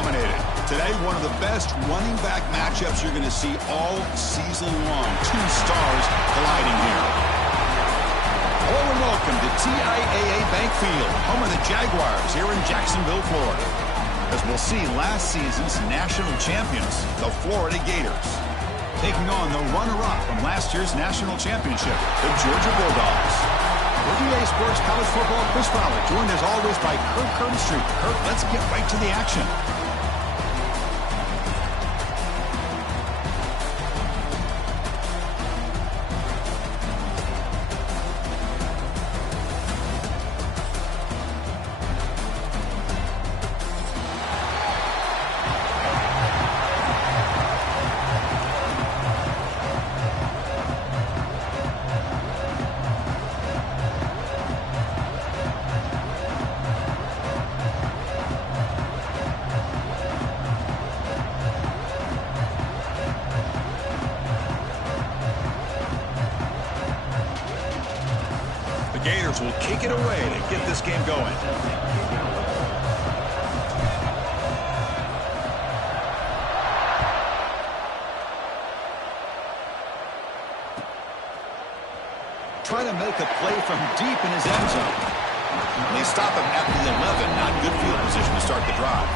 dominated. Today, one of the best running back matchups you're going to see all season long. Two stars colliding here. Hello and welcome to TIAA Bank Field, home of the Jaguars here in Jacksonville, Florida. As we'll see last season's national champions, the Florida Gators, taking on the runner-up from last year's national championship, the Georgia Bulldogs. With EA Sports College Football, Chris Fowler, joined as always by Kirk Street. Kirk, let's get right to the action. Gators will kick it away to get this game going. Trying to make a play from deep in his end zone. They stop him at the 11. Not good field position to start the drive.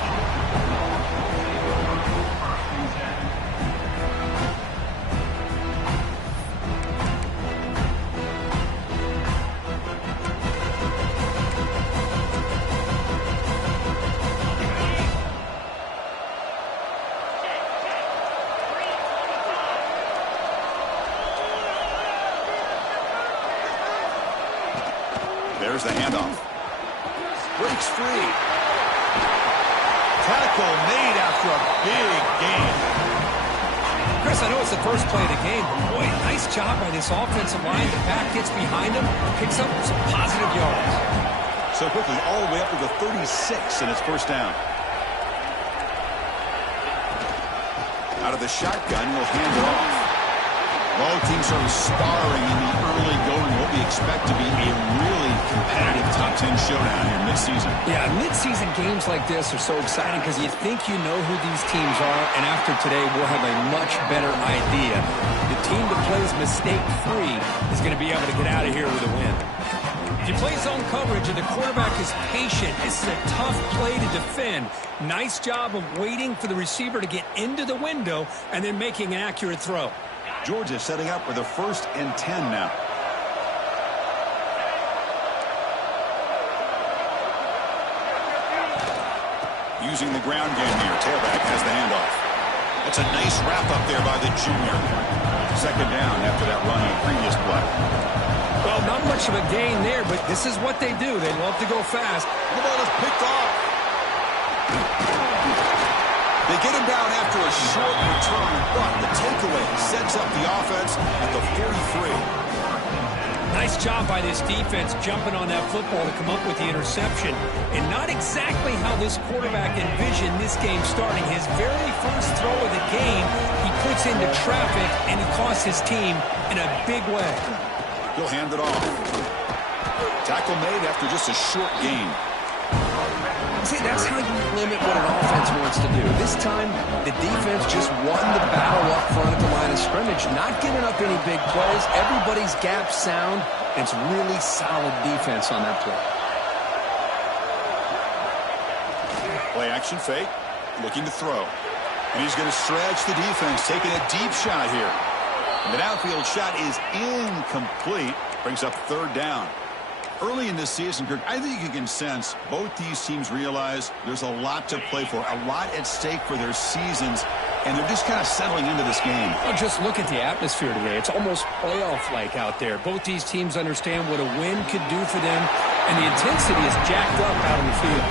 There's the handoff. Breaks free. Tackle made after a big gain. Chris, I know it's the first play of the game, but boy, nice job by this offensive line. The back gets behind him, picks up some positive yards. So quickly, all the way up to the 36 in its first down. Out of the shotgun, will hand it off. Both teams sort of sparring in the early going what we expect to be a really competitive top 10 showdown here mid-season. Yeah, mid-season games like this are so exciting because you think you know who these teams are, and after today we'll have a much better idea. The team that plays mistake-free is going to be able to get out of here with a win. If you play zone coverage and the quarterback is patient, this is a tough play to defend. Nice job of waiting for the receiver to get into the window and then making an accurate throw. Georgia setting up with a 1st and 10 now. Using the ground game here. Tailback has the handoff. That's a nice wrap up there by the junior. 2nd down after that run on the previous play. Well, not much of a gain there, but this is what they do. They love to go fast. The ball is picked off. They get him down after a short return, but the takeaway sets up the offense at the 43. Nice job by this defense jumping on that football to come up with the interception. And not exactly how this quarterback envisioned this game starting. His very first throw of the game, he puts into traffic, and he costs his team in a big way. He'll hand it off. Tackle made after just a short gain. See, that's how you limit what an offense wants to do. This time, the defense just won the battle up front at the line of scrimmage, not giving up any big plays. Everybody's gap sound. It's really solid defense on that play. Play action fake, looking to throw. And he's going to stretch the defense, taking a deep shot here. And the downfield shot is incomplete. Brings up 3rd down. Early in this season, Kirk, I think you can sense both these teams realize there's a lot to play for, a lot at stake for their seasons, and they're just kind of settling into this game. Well, just look at the atmosphere today. It's almost playoff-like out there. Both these teams understand what a win could do for them, and the intensity is jacked up out on the field.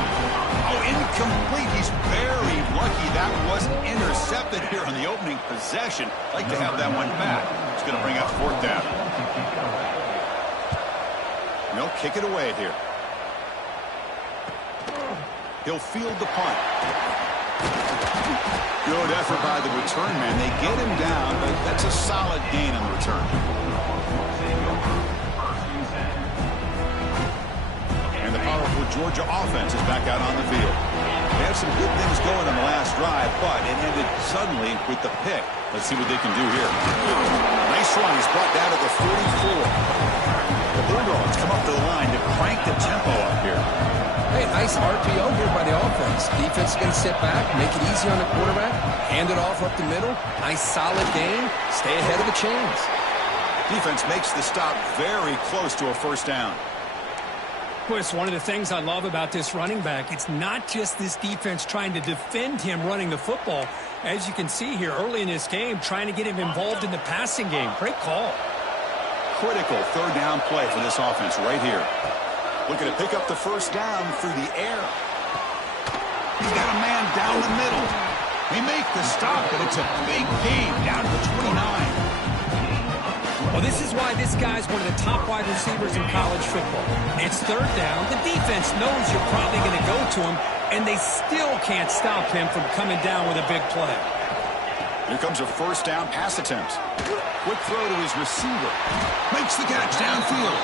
Oh, incomplete. He's very lucky that wasn't intercepted here on the opening possession. Like to have that one back. It's going to bring up 4th down. They'll kick it away here. He'll field the punt. Good effort by the return man. They get him down, but that's a solid gain on the return. And the powerful So Georgia offense is back out on the field. They had some good things going on the last drive, but it ended suddenly with the pick. Let's see what they can do here. Nice run. He's brought down to the 44. The Bulldogs come up to the line to crank the tempo up here. Hey, nice RPO here by the offense. Defense is going to sit back, make it easy on the quarterback, hand it off up the middle. Nice solid gain. Stay ahead of the chains. Defense makes the stop very close to a first down. Boy, it's one of the things I love about this running back. It's not just this defense trying to defend him running the football. As you can see here early in this game, trying to get him involved in the passing game. Great call. Critical third down play for this offense right here. Looking to pick up the first down through the air. He's got a man down the middle. They make the stop, but it's a big gain down to the 29. Well, this is why this guy's one of the top wide receivers in college football. It's third down. The defense knows you're probably going to go to him, and they still can't stop him from coming down with a big play. Here comes a first down pass attempt. Quick throw to his receiver. Makes the catch downfield.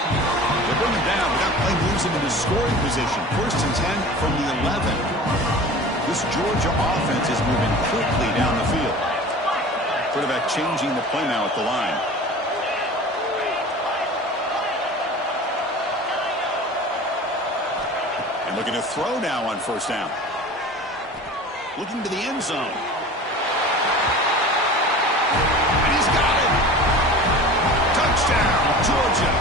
They bring him down, but that play moves him into scoring position. First and 10 from the 11. This Georgia offense is moving quickly down the field. Quarterback changing the play now at the line. And looking to throw now on first down. Looking to the end zone. And he's got it. Touchdown, Georgia.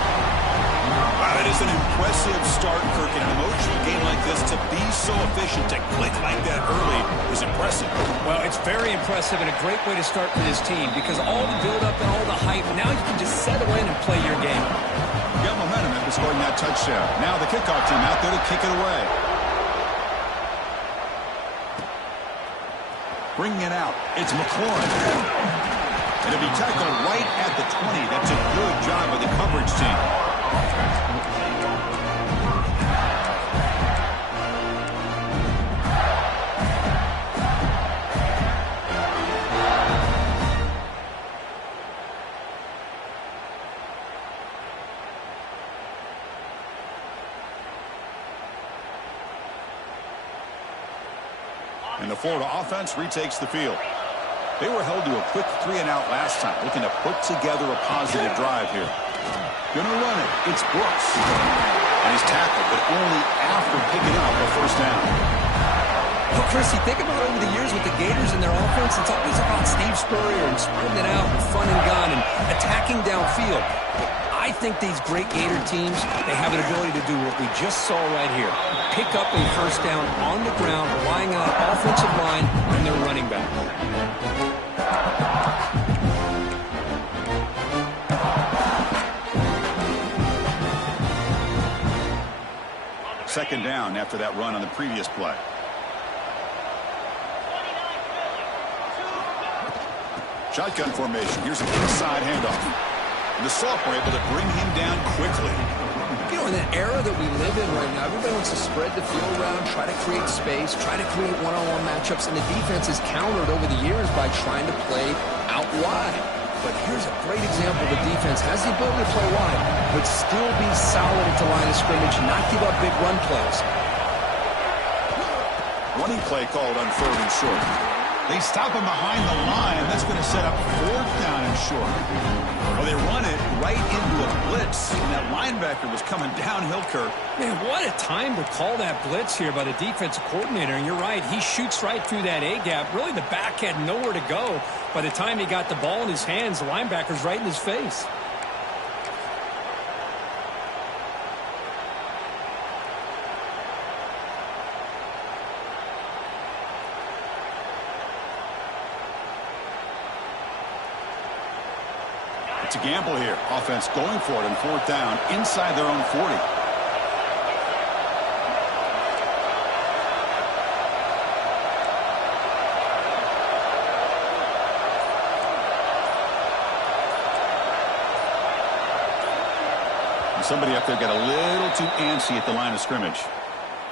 Wow, that is an impressive start, Kirk. In an emotional game like this, to be so efficient, to click like that early is impressive. Well, it's very impressive and a great way to start for this team because all the build-up and all the hype, now you can just settle in and play your game. Got momentum after scoring that touchdown. Now the kickoff team out there to kick it away. Bringing it out, it's McLaurin. And it'll be tackled right at the 20. That's a good job by the coverage team. And the Florida offense retakes the field. They were held to a quick 3-and-out last time, looking to put together a positive drive here. Gonna run it. It's Brooks. And he's tackled, but only after picking up a first down. Well, Chris, you think about over the years with the Gators and their offense, it's always about Steve Spurrier and spreading it out and fun and gun and attacking downfield. I think these great Gator teams, they have an ability to do what we just saw right here. Pick up a first down on the ground, relying on an offensive line and their running back. Second down after that run on the previous play. Shotgun formation. Here's an inside handoff. And the sophomore able to bring him down quickly. You know, in the era that we live in right now, everybody wants to spread the field around, try to create space, try to create one-on-one matchups, and the defense is countered over the years by trying to play out wide. But here's a great example. The defense has the ability to play wide, but still be solid at the line of scrimmage, not give up big run plays. Running play called on third and short. They stop him behind the line. That's going to set up fourth down and short. Well, they run it right into a blitz, and that linebacker was coming downhill, Kirk. Man, what a time to call that blitz here by the defensive coordinator. And you're right, he shoots right through that A-gap. Really, the back had nowhere to go. By the time he got the ball in his hands, the linebacker's right in his face. It's a gamble here. Offense going for it on fourth down inside their own 40. And somebody up there got a little too antsy at the line of scrimmage.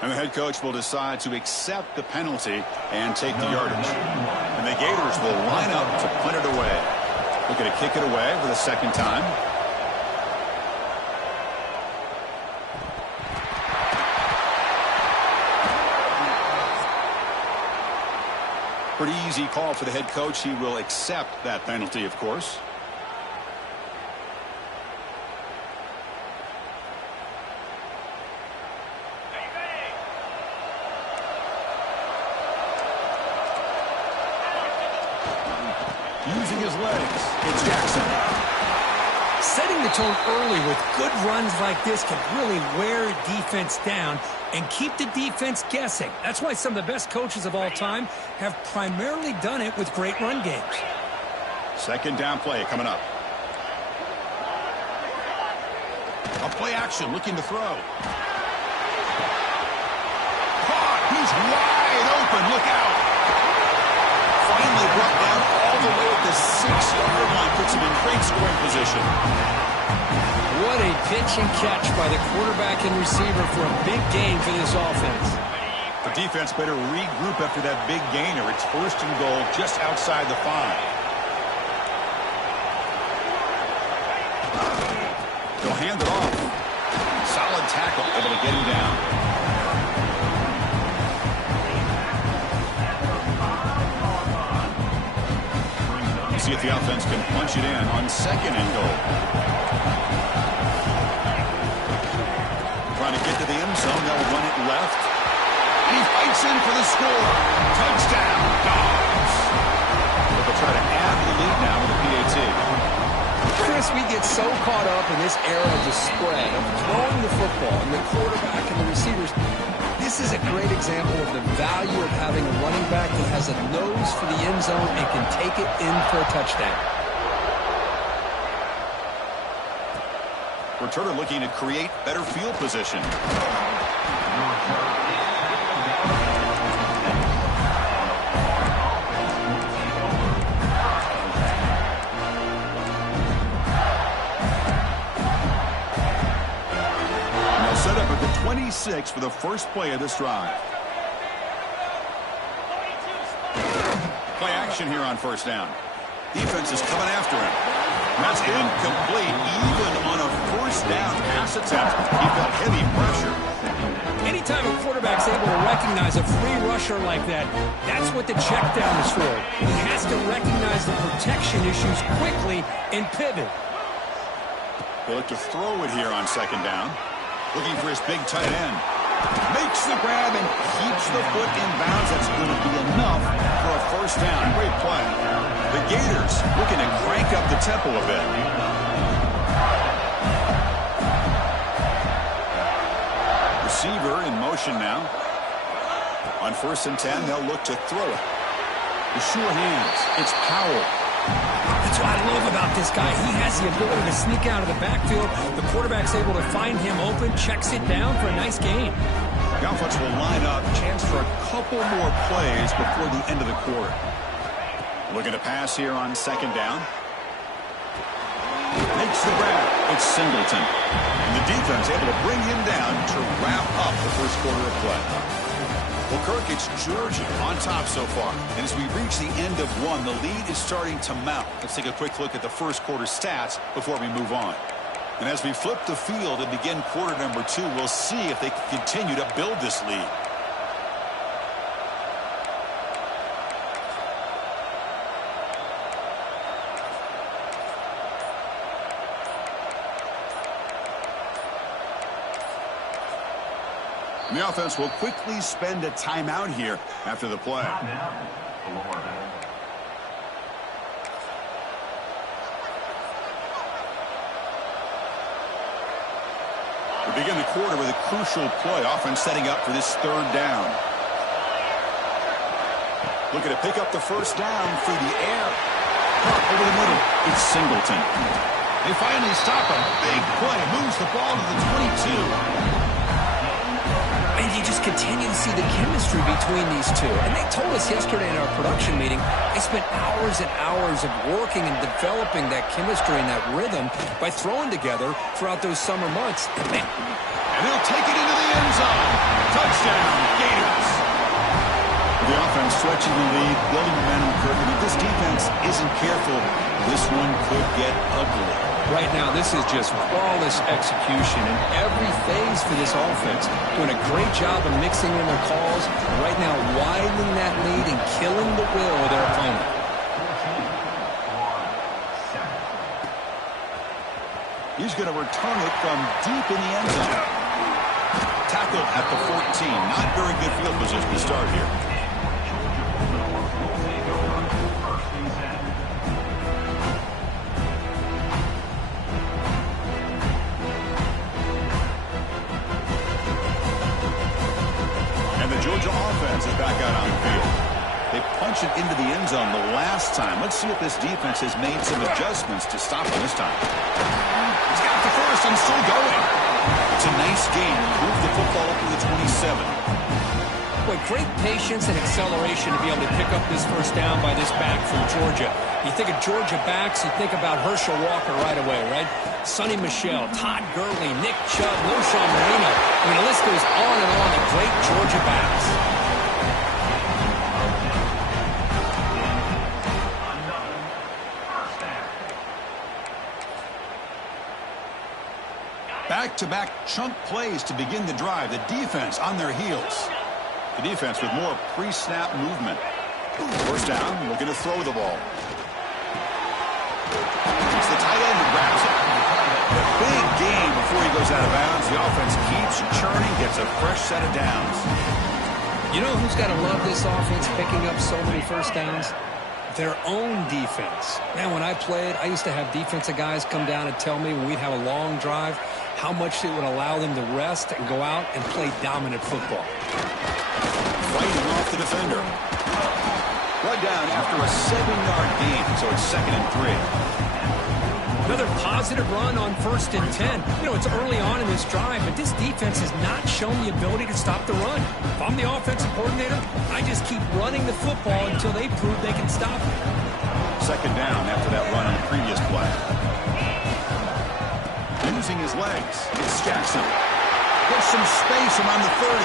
And the head coach will decide to accept the penalty and take the yardage. And the Gators will line up to punt it away. Looking to kick it away for the second time. Pretty easy call for the head coach. He will accept that penalty, of course. Using his legs, it's Jackson. Setting the tone early with good runs like this can really wear defense down and keep the defense guessing. That's why some of the best coaches of all time have primarily done it with great run games. Second down play coming up. A play action looking to throw. Caught! He's wide open. Look out! Finally brought down all the way at the 6-yard line. Puts him in great scoring position. What a pitch and catch by the quarterback and receiver for a big gain for this offense. The defense better regroup after that big gainer. It's first and goal just outside the 5. They'll hand it off. Solid tackle, able to get him down. See if the offense can punch it in on second and goal. Trying to get to the end zone. They'll run it left. And he fights in for the score. Touchdown, Dogs. But they'll try to add the lead now with a PAT. Chris, we get so caught up in this era of the spread, of throwing the football, and the quarterback and the receivers. This is a great example of the value of having a running back that has a nose for the end zone and can take it in for a touchdown. Returner looking to create better field position. Set up at the 26 for the first play of this drive. Play action here on first down. Defense is coming after him. That's incomplete. Even on a first down pass attempt, he felt heavy pressure. Anytime a quarterback's able to recognize a free rusher like that, that's what the check down is for. He has to recognize the protection issues quickly and pivot. They look to throw it here on second down. Looking for his big tight end. Makes the grab and keeps the foot in bounds. That's going to be enough for a first down. Great play. The Gators looking to crank up the tempo a bit. Receiver in motion now. On first and 10, they'll look to throw it. The sure hands. It's Powell. That's what I love about this guy. He has the ability to sneak out of the backfield. The quarterback's able to find him open, checks it down for a nice gain. The offense will line up. Chance for a couple more plays before the end of the quarter. Looking to pass here on second down. Makes the grab. It's Singleton. And the defense able to bring him down to wrap up the first quarter of play. Well, Kirk, it's Georgia on top so far. And as we reach the end of one, the lead is starting to mount. Let's take a quick look at the first quarter stats before we move on. And as we flip the field and begin quarter number 2, we'll see if they can continue to build this lead. The offense will quickly spend a timeout here after the play. We begin the quarter with a crucial play. Offense setting up for this third down. Looking to pick up the first down through the air. Over the middle, it's Singleton. They finally stop him. Big play. Moves the ball to the 22. And you just continue to see the chemistry between these two. And they told us yesterday in our production meeting, they spent hours and hours of working and developing that chemistry and that rhythm by throwing together throughout those summer months. And they'll take it into the end zone. Touchdown, Gators. The offense stretching the lead, building momentum curve. And if this defense isn't careful, this one could get ugly. Right now, this is just flawless execution in every phase for this offense. Doing a great job of mixing in their calls. Right now, widening that lead and killing the will of their opponent. He's going to return it from deep in the end zone. Tackle at the 14. Not very good field position to start here. And the Georgia offense is back out on the field. They punched it into the end zone the last time. Let's see if this defense has made some adjustments to stop him this time. He's got the first and still going. It's a nice game. Move the football up to the 27. Boy, great patience and acceleration to be able to pick up this first down by this back from Georgia. You think of Georgia backs, you think about Herschel Walker right away, right? Sonny Michel, Todd Gurley, Nick Chubb, Loshawn Marino. I mean, the list goes on and on of great Georgia backs. Back-to-back chunk plays to begin the drive. The defense on their heels. The defense with more pre-snap movement. First down, looking to throw the ball. It's the tight end who grabs it. A big gain before he goes out of bounds. The offense keeps churning, gets a fresh set of downs. You know who's got to love this offense picking up so many first downs? Their own defense. Man, when I played, I used to have defensive guys come down and tell me when we'd have a long drive how much it would allow them to rest and go out and play dominant football. Fighting off the defender. Run down after a 7-yard gain, so it's 2nd and 3. Another positive run on 1st and 10. You know, it's early on in this drive, but this defense has not shown the ability to stop the run. If I'm the offensive coordinator, I just keep running the football until they prove they can stop it. 2nd down after that run on the previous play. Using his legs, it's Jackson. Gets some space around the 30.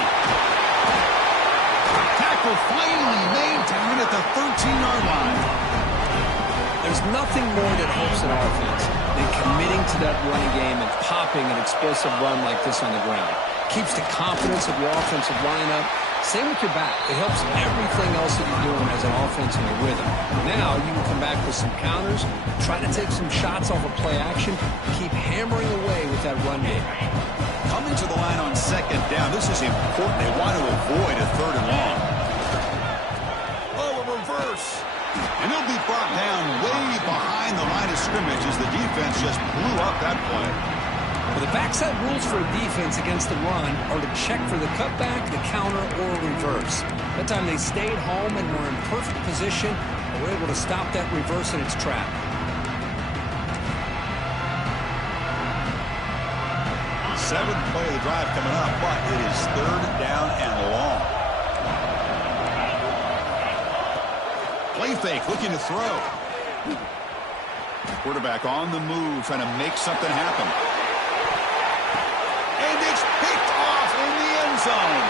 Tackle finally made down at the 13-yard line. There's nothing more that helps an offense than committing to that running game and popping an explosive run like this on the ground. Keeps the confidence of your offensive lineup. Same with your back. It helps everything else that you're doing as an offense in your rhythm. Now you can come back with some counters, try to take some shots off of play action, keep hammering away with that run game. Coming to the line on 2nd down. This is important. They want to avoid a 3rd and long. Oh, a reverse. And he'll be brought down way behind the line of scrimmage as the defense just blew up that play. Well, the backside rules for a defense against the run are to check for the cutback, the counter, or reverse. That time they stayed home and were in perfect position and were able to stop that reverse in its track. Seventh play of the drive coming up, but it is 3rd down and long. Play fake, looking to throw. Quarterback on the move, trying to make something happen. And it's picked off in the end zone.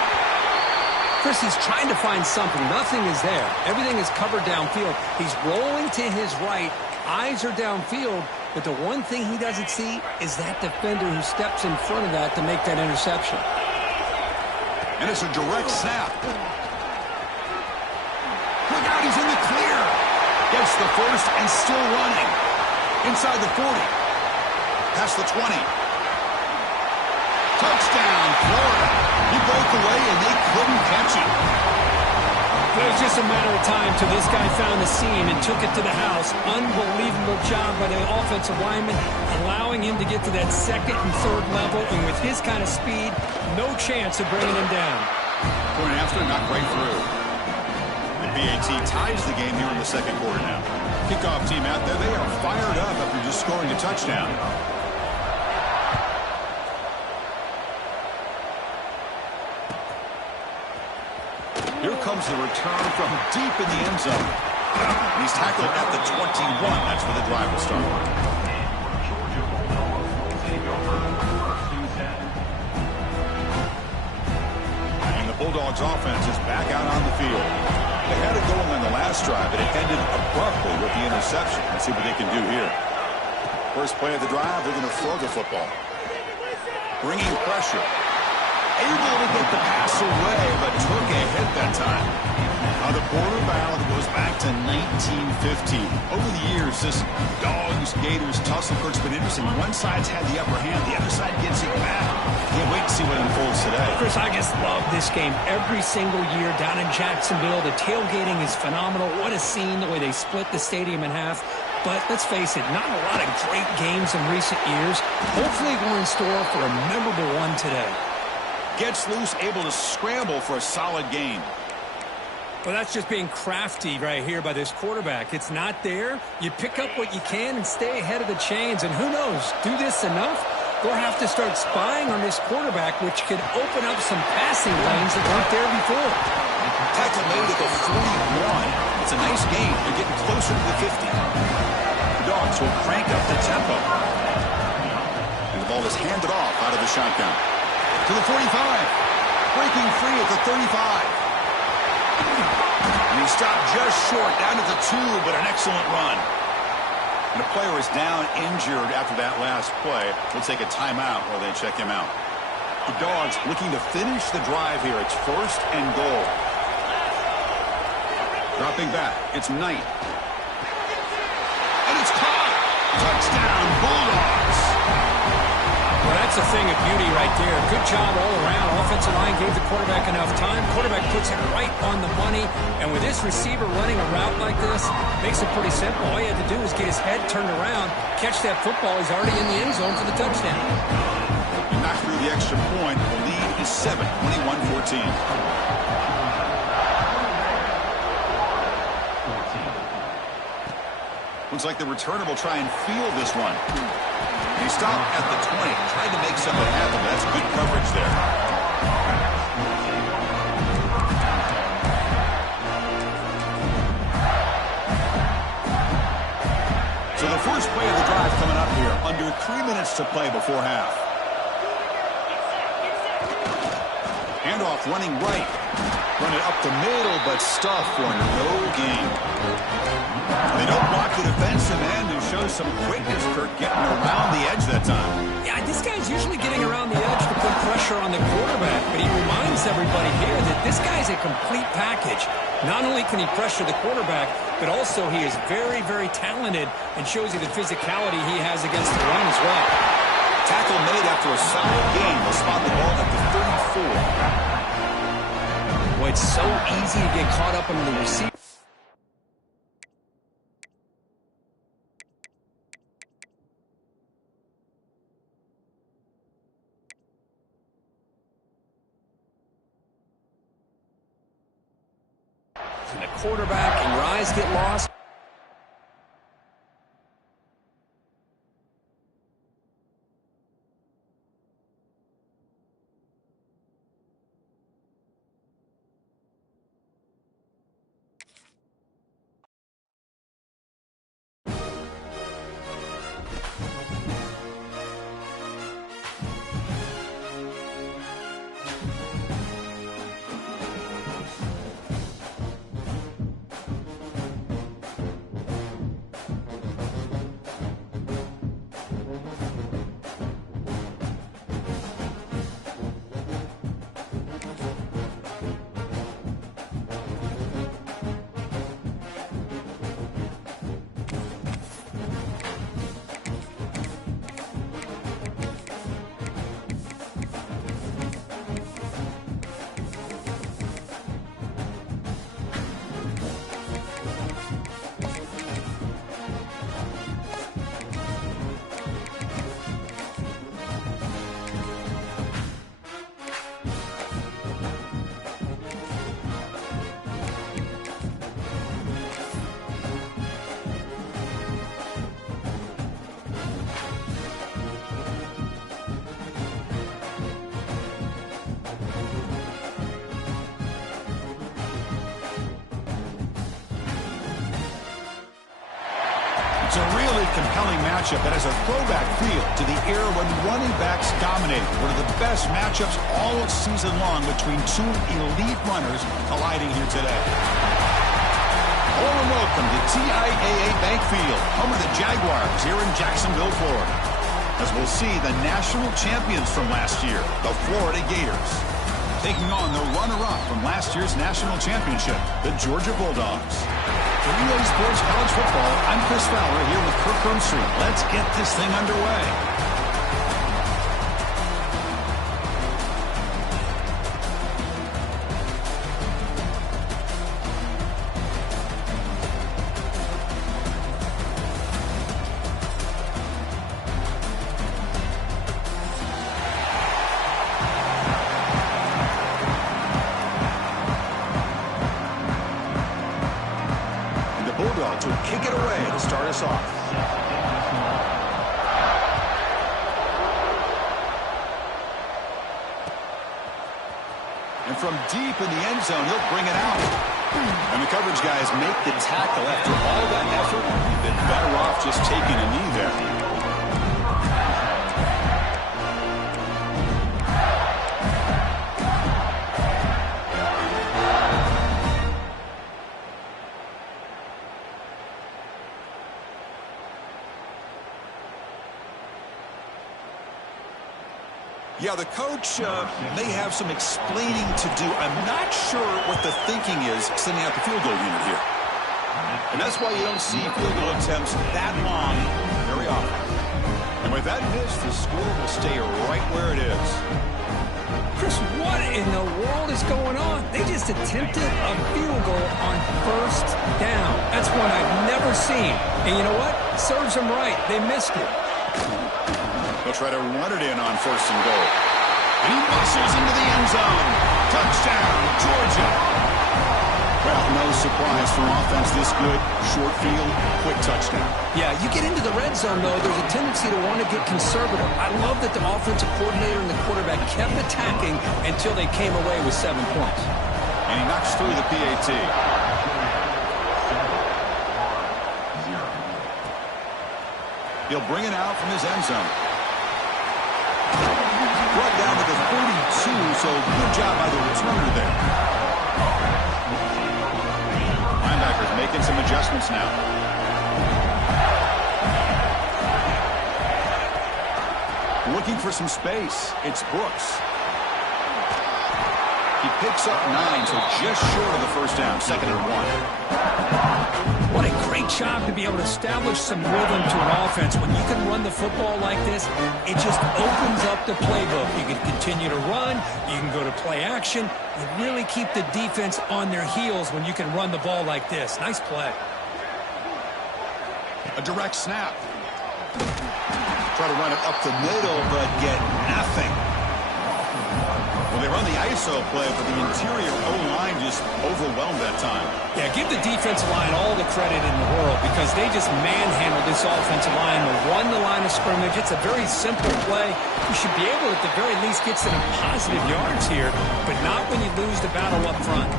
Chris, he's trying to find something. Nothing is there. Everything is covered downfield. He's rolling to his right. Eyes are downfield. But the one thing he doesn't see is that defender who steps in front of that to make that interception. And it's a direct snap. Look out, he's in the clear. Gets the first and still running. Inside the 40. Past the 20. Touchdown, Florida. He broke away and they couldn't catch him. It was just a matter of time till this guy found the seam and took it to the house. Unbelievable job by the offensive lineman, allowing him to get to that 2nd and 3rd level. And with his kind of speed, no chance of bringing him down. Going after, not right through. The BAT ties the game here in the 2nd quarter now. Kickoff team out there, they are fired up after just scoring a touchdown. Here comes the return from deep in the end zone. He's tackled at the 21. That's where the drive will start. And the Bulldogs offense is back out on the field. They had it going on the last drive, but it ended abruptly with the interception. Let's see what they can do here. First play of the drive, they're going to throw the football. Bringing pressure. Able to get the pass away, but took a hit that time. The border battle goes back to 1915. Over the years, this Dogs, Gators tussle has been interesting. One side's had the upper hand, the other side gets it back. Can't wait to see what unfolds today. Chris, I just love this game every single year down in Jacksonville. The tailgating is phenomenal. What a scene, the way they split the stadium in half. But let's face it, not a lot of great games in recent years. Hopefully we're in store for a memorable one today. Gets loose, able to scramble for a solid gain. Well, that's just being crafty right here by this quarterback. It's not there. You pick up what you can and stay ahead of the chains. And who knows, do this enough, we'll have to start spying on this quarterback, which could open up some passing lanes that weren't there before. Tackle made at the 41. It's a nice gain. They're getting closer to the 50. The Dogs will crank up the tempo. And the ball is handed off out of the shotgun. To the 45. Breaking free at the 35. And he stopped just short, down to the 2, but an excellent run. And the player is down injured after that last play. We'll take a timeout while they check him out. The Dogs looking to finish the drive here. It's first and goal. Dropping back. It's Knight. And it's caught. Touchdown, Bulldogs. Well, that's a thing of beauty right there. Good job all around. Offensive line gave the quarterback enough time. Quarterback puts it right on the money. And with this receiver running a route like this, makes it pretty simple. All he had to do was get his head turned around, catch that football. He's already in the end zone for the touchdown. Knock through the extra point. The lead is 7, 21-14. Looks like the returner will try and field this one. He stopped at the 20, tried to make something happen. That's good coverage there. So the first play of the drive coming up here. Under 3 minutes to play before half. Handoff running right. Run it up the middle, but stuffed for no gain. They don't block the defensive end and show some quickness for getting around the edge that time. Yeah, this guy's usually getting around the edge to put pressure on the quarterback, but he reminds everybody here that this guy's a complete package. Not only can he pressure the quarterback, but also he is very, very talented and shows you the physicality he has against the run as well. Tackle made after a solid gain. They'll spot the ball at the 34. Well, it's so easy to get caught up in the receiver. And the quarterback and your eyes get lost. It's a really compelling matchup that has a throwback feel to the era when running backs dominated. One of the best matchups all season long between two elite runners colliding here today. Hello and welcome to TIAA Bank Field, home of the Jaguars here in Jacksonville, Florida. As we'll see the national champions from last year, the Florida Gators, taking on the runner-up from last year's national championship, the Georgia Bulldogs. For EA Sports College Football, I'm Chris Fowler here with Kirk Hermstreet. Let's get this thing underway. Bulldogs will kick it away to start us off. And from deep in the end zone, he'll bring it out. And the coverage guys make the tackle after all that effort. You've been better off just taking a knee there. Yeah, the coach may have some explaining to do. I'm not sure what the thinking is sending out the field goal unit here. And that's why you don't see field goal attempts that long very often. And with that miss, the score will stay right where it is. Chris, what in the world is going on? They just attempted a field goal on first down. That's one I've never seen. And you know what? Serves them right. They missed it. They'll try to run it in on first and goal. And he muscles into the end zone. Touchdown, Georgia. Well, no surprise for offense this good. Short field, quick touchdown. Yeah, you get into the red zone, though, there's a tendency to want to get conservative. I love that the offensive coordinator and the quarterback kept attacking until they came away with 7 points. And he knocks through the PAT. He'll bring it out from his end zone. Brought down to the 42, so good job by the returner there. Linebackers making some adjustments now. Looking for some space. It's Brooks. He picks up 9, so just short of the first down, 2nd and 1. What a great job to be able to establish some rhythm to an offense. When you can run the football like this, it just opens up the playbook. You can continue to run. You can go to play action. You really keep the defense on their heels when you can run the ball like this. Nice play. A direct snap. Try to run it up the middle, but get nothing. Well, they run the ISO play, but the interior O-line just overwhelmed that time. Yeah, give the defensive line all the credit in the world because they just manhandled this offensive line to run the line of scrimmage. It's a very simple play. You should be able to, at the very least, get some positive yards here, but not when you lose the battle up front.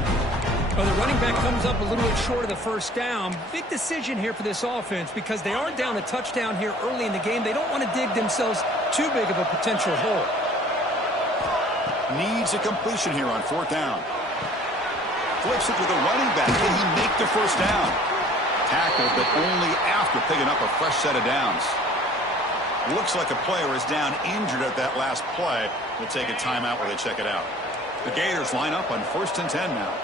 Well, the running back comes up a little bit short of the first down. Big decision here for this offense because they are down a touchdown here early in the game. They don't want to dig themselves too big of a potential hole. Needs a completion here on 4th down. Flips it to the running back. Can he make the first down? Tackled, but only after picking up a fresh set of downs. Looks like a player is down injured at that last play. We'll take a timeout while they check it out. The Gators line up on 1st and 10 now.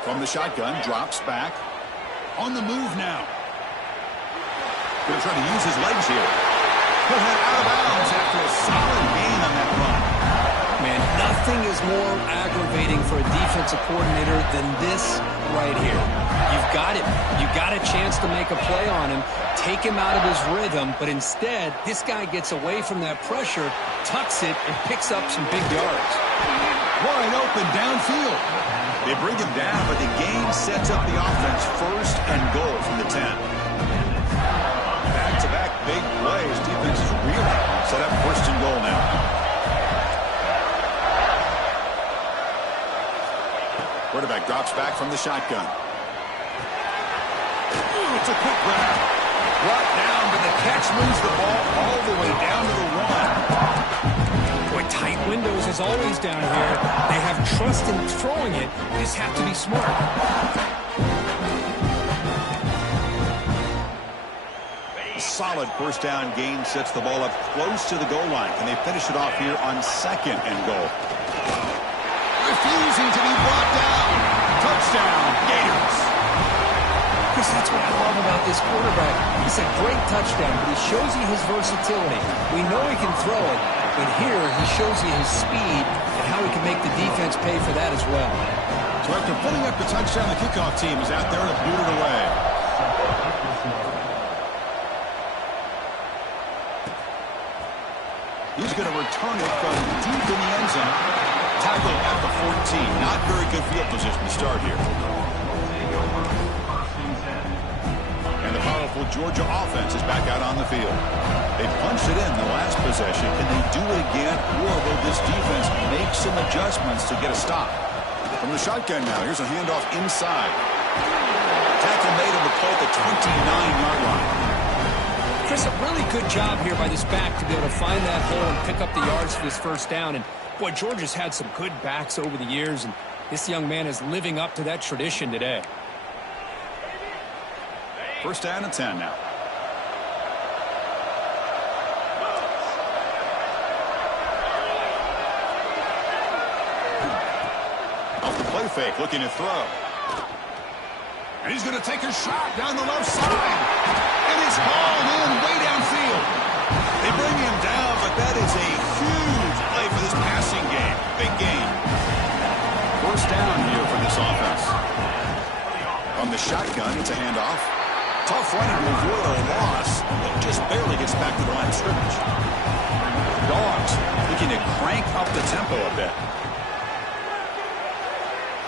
From the shotgun, drops back. On the move now. Going to try to use his legs here. He'll head out of bounds after a solid gain on that run. Man, nothing is more aggravating for a defensive coordinator than this right here. You've got it. You've got a chance to make a play on him, take him out of his rhythm, but instead, this guy gets away from that pressure, tucks it, and picks up some big yards. Wide open downfield. They bring him down, but the gain sets up the offense 1st and goal from the 10. Back-to-back big plays. Defense is really set up 1st and goal now. Quarterback drops back from the shotgun. Ooh, it's a quick grab. Brought down, but the catch moves the ball all the way down to the 1. Boy, Boy, tight windows as always down here. They have trust in throwing it. You just have to be smart. Solid first down gain sets the ball up close to the goal line. Can they finish it off here on 2nd and goal? Refusing to be brought down. Touchdown, Gators. Chris, that's what I love about this quarterback. It's a great touchdown, but he shows you his versatility. We know he can throw it, but here he shows you his speed and how he can make the defense pay for that as well. So after putting up the touchdown, the kickoff team is out there to boot it away. He's going to return it from deep in the end zone. Tackle at the 14. Not very good field position to start here. And the powerful Georgia offense is back out on the field. They punched it in the last possession. Can they do it again, or will this defense make some adjustments to get a stop? From the shotgun now, here's a handoff inside. Tackle made on the play at the 29-yard line. Chris, a really good job here by this back to be able to find that hole and pick up the yards for this first down. And, boy, Georgia's had some good backs over the years, and this young man is living up to that tradition today. First down and 10 now. Off the play fake, looking to throw. And he's going to take a shot down the left side. And it's hauled in way downfield. They bring him down, but that is a huge play for this passing game. Big game. First down here for this offense. On the shotgun, it's a handoff. Tough running to avoid a loss, but just barely gets back to the line of scrimmage. Dogs looking to crank up the tempo a bit.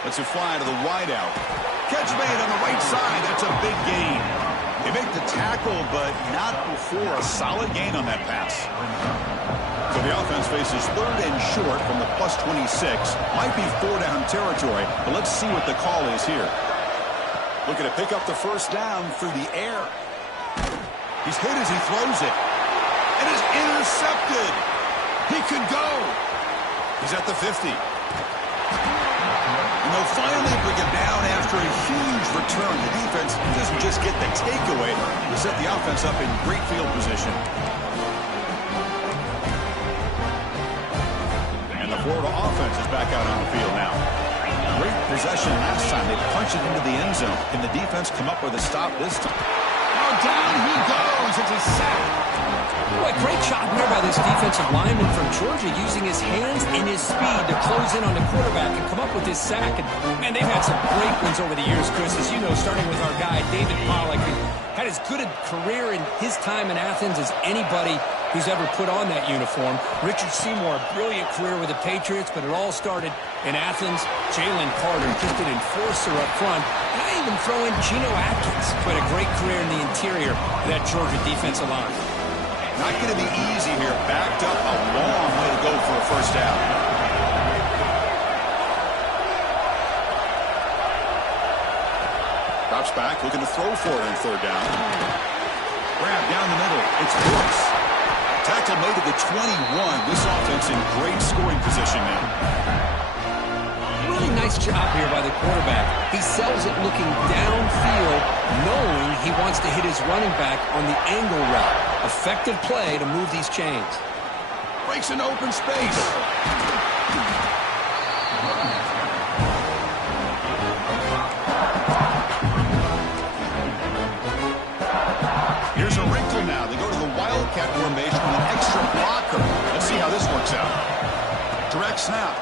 Lets it fly to the wideout. Catch made on the right side. That's a big gain. They make the tackle, but not before a solid gain on that pass. So the offense faces 3rd and short from the plus 26. Might be 4-down territory, but let's see what the call is here. Looking to pick up the first down through the air. He's hit as he throws it. And is intercepted. He could go. He's at the 50. And they'll finally bring him down after a huge return. The defense doesn't just get the takeaway. They set the offense up in great field position. And the Florida offense is back out on the field now. Great possession last time. They punched it into the end zone. Can the defense come up with a stop this time? Now down he goes. It's a sack. Boy, great job here by this defensive lineman from Georgia, using his hands and his speed to close in on the quarterback and come up with this sack. And, man, they've had some great ones over the years, Chris, as you know, starting with our guy, David Pollack, who had as good a career in his time in Athens as anybody who's ever put on that uniform. Richard Seymour, a brilliant career with the Patriots, but it all started in Athens. Jalen Carter, just an enforcer up front. And I even throw in Geno Atkins, who had a great career in the interior of that Georgia defensive line. Not going to be easy here. Backed up a long way to go for a first down. Drops back, looking to throw for it on 3rd down. Grab down the middle. It's Brooks. Tackle made at the 21. This offense in great scoring position now. Really nice job here by the quarterback. He sells it looking downfield, knowing he wants to hit his running back on the angle route. Effective play to move these chains. Breaks an open space. Here's a wrinkle now. They go to the Wildcat formation with an extra blocker. Let's see how this works out. Direct snap.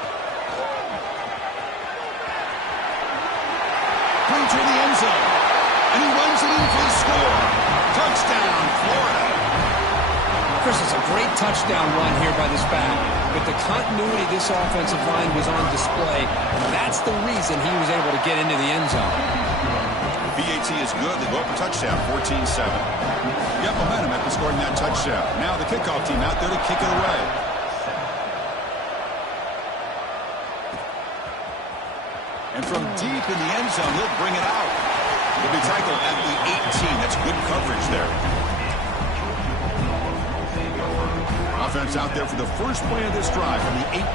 Clean to the end zone. And he runs it in for the score. Touchdown, Florida. Chris, it's a great touchdown run here by this back. But the continuity of this offensive line was on display. And that's the reason he was able to get into the end zone. BAT is good. They go up for touchdown, 14-7. Got momentum after scoring that touchdown. Now the kickoff team out there to kick it away. And from deep in the end zone, he'll bring it out. He'll be tackled at the 18. That's good coverage there. Off Offense out there for the first play of this drive from the 18.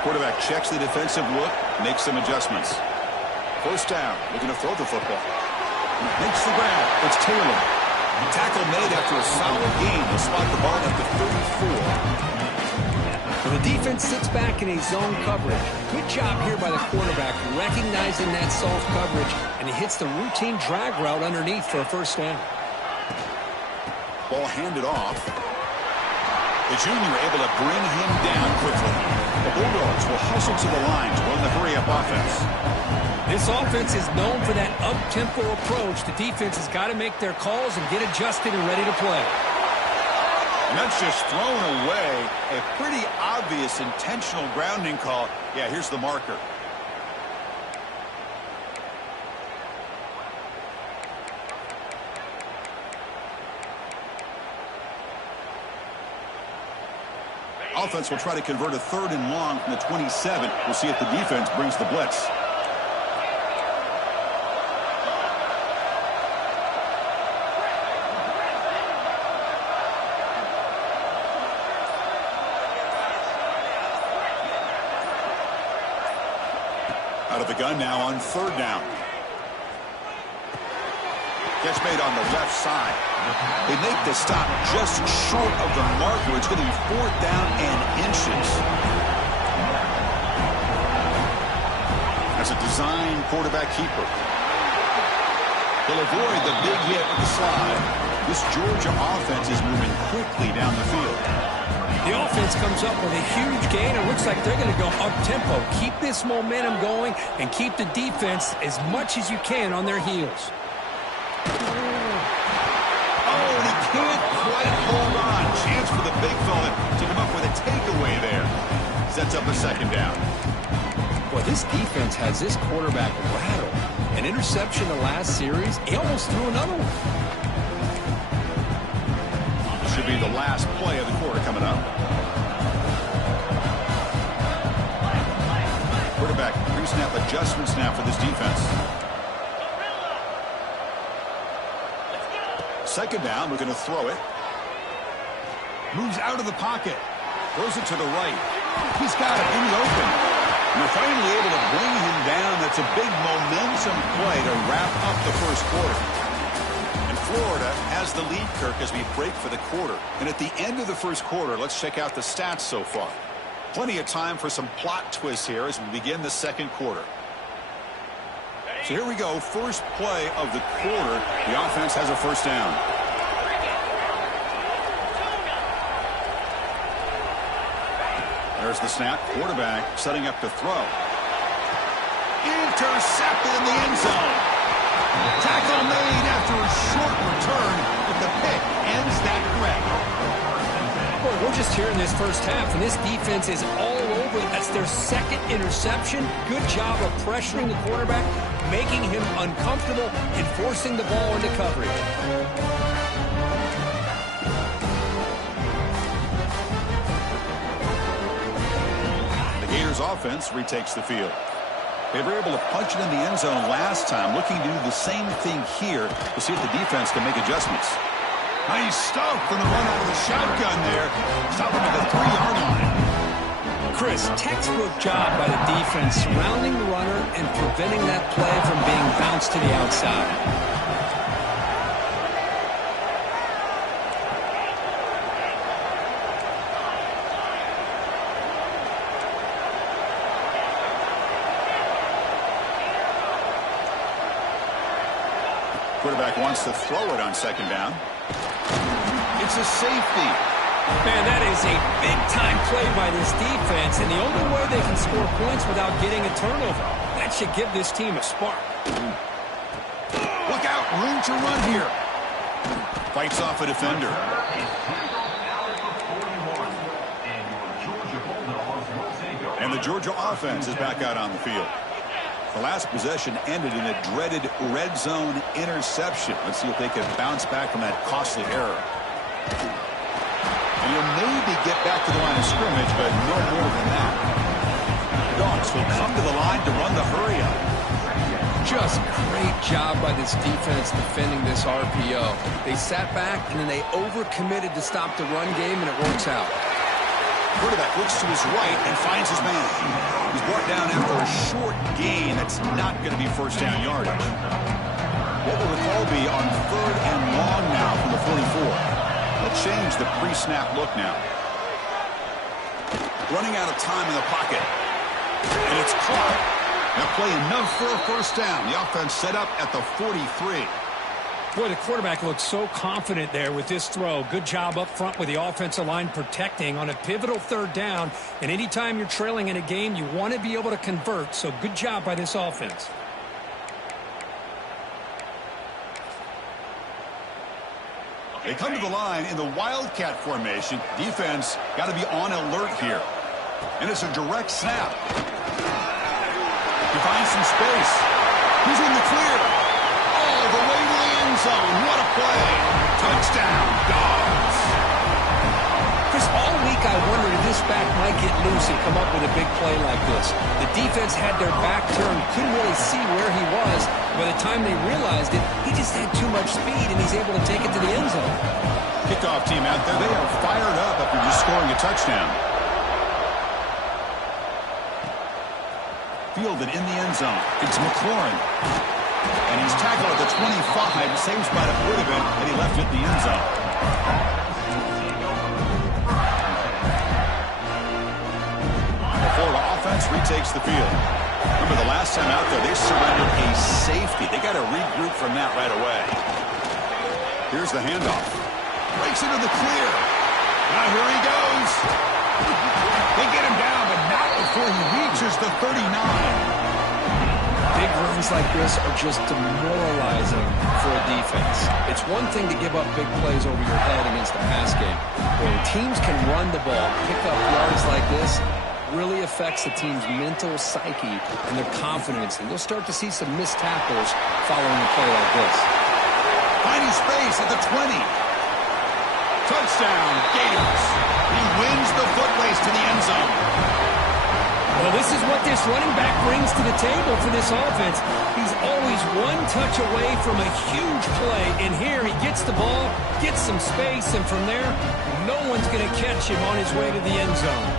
Quarterback checks the defensive look, makes some adjustments. First down, looking to throw the football. Makes the grab. It's Taylor. Tackle made after a solid gain. They'll spot the ball at the 34. Well, the defense sits back in a zone coverage. Good job here by the quarterback, recognizing that soft coverage, and he hits the routine drag route underneath for a first down. Ball handed off. The junior able to bring him down quickly. The Bulldogs will hustle to the line to run the hurry-up offense. This offense is known for that up-tempo approach. The defense has got to make their calls and get adjusted and ready to play. And that's just thrown away. A pretty obvious intentional grounding call. Yeah, here's the marker. Offense will try to convert a 3rd and long from the 27. We'll see if the defense brings the blitz. Out of the gun now on 3rd down. Catch made on the left side. They make the stop just short of the marker. It's going to be 4th down and inches. That's a design quarterback keeper. They'll avoid the big hit with the slide. This Georgia offense is moving quickly down the field. The offense comes up with a huge gain. It looks like they're going to go up-tempo. Keep this momentum going and keep the defense as much as you can on their heels. Oh, and he can't quite hold on. Chance for the big fella to come up with a takeaway there. Sets up a 2nd down. Boy, this defense has this quarterback rattled. An interception the last series. He almost threw another one. Should be the last play of the quarter coming up. Quarterback pre-snap adjustments now for this defense. 2nd down, looking to throw it. Moves out of the pocket. Throws it to the right. He's got it in the open. And they're finally able to bring him down. That's a big momentum play to wrap up the first quarter. Florida has the lead, Kirk, as we break for the quarter. And at the end of the first quarter, let's check out the stats so far. Plenty of time for some plot twists here as we begin the 2nd quarter. So here we go, first play of the quarter. The offense has a first down. There's the snap. Quarterback setting up to throw. Intercepted in the end zone. Tackle made after a short return, but the pick ends that threat. Boy, we're just here in this first half, and this defense is all over. That's their 2nd interception. Good job of pressuring the quarterback, making him uncomfortable, and forcing the ball into coverage. The Gators offense retakes the field. They were able to punch it in the end zone last time, looking to do the same thing here to see if the defense can make adjustments. Nice stuff from the run out of the shotgun there. Stop him at the 3-yard line. Chris, textbook job by the defense surrounding the runner and preventing that play from being bounced to the outside. Quarterback wants to throw it on 2nd down. It's a safety. Man, that is a big-time play by this defense, and the only way they can score points without getting a turnover. That should give this team a spark. Look out, room to run here. Fights off a defender. And the Georgia offense is back out on the field. The last possession ended in a dreaded red zone interception. Let's see if they can bounce back from that costly error. And you'll maybe get back to the line of scrimmage, but no more than that. Gone Gators will come to the line to run the hurry-up. Just great job by this defense defending this RPO. They sat back, and then they overcommitted to stop the run game, and it works out. Quarterback looks to his right and finds his man. He's brought down after a short gain that's not going to be first down yardage. What will the call be on 3rd and long now from the 44? They'll change the pre-snap look now. Running out of time in the pocket. And it's caught. They'll play enough for a first down. The offense set up at the 43. Boy, the quarterback looks so confident there with this throw. Good job up front with the offensive line protecting on a pivotal 3rd down. And anytime you're trailing in a game, you want to be able to convert. So good job by this offense. They come to the line in the Wildcat formation. Defense got to be on alert here. And it's a direct snap. He finds some space. He's in the clear. All the way to the end zone. What a play. Touchdown, Dogs. Chris, all week I wondered if this back might get loose and come up with a big play like this. The defense had their back turned, couldn't really see where he was. By the time they realized it, he just had too much speed, and he's able to take it to the end zone. Kickoff team out there, they are fired up after just scoring a touchdown. Fielded in the end zone. It's McLaurin. And he's tackled at the 25. Same spot it would have been had he left it in the end zone. The Florida offense retakes the field. Remember the last time out there, they surrendered a safety. They got to regroup from that right away. Here's the handoff. Breaks into the clear. Now here he goes. They get him down, but not before he reaches the 39. Big runs like this are just demoralizing for a defense. It's one thing to give up big plays over your head against the pass game. When teams can run the ball, pick up yards like this, really affects the team's mental psyche and their confidence. And you'll start to see some missed tackles following a play like this. Finding space at the 20. Touchdown, Gators. He wins the foot race to the end zone. Well, this is what this running back brings to the table for this offense. He's always one touch away from a huge play. And here he gets the ball, gets some space, and from there, no one's going to catch him on his way to the end zone.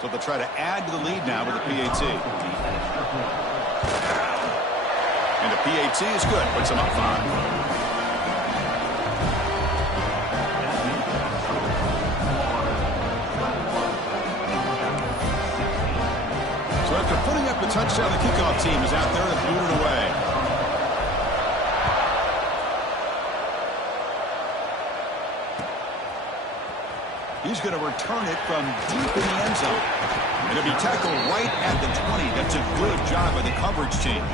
So they'll try to add to the lead now with the PAT. And the PAT is good. Puts them up 5. So after putting up a touchdown, the kickoff team is out there to boot it away. He's going to return it from deep in the end zone. It'll be tackled right at the 20. That's a good job by the coverage team.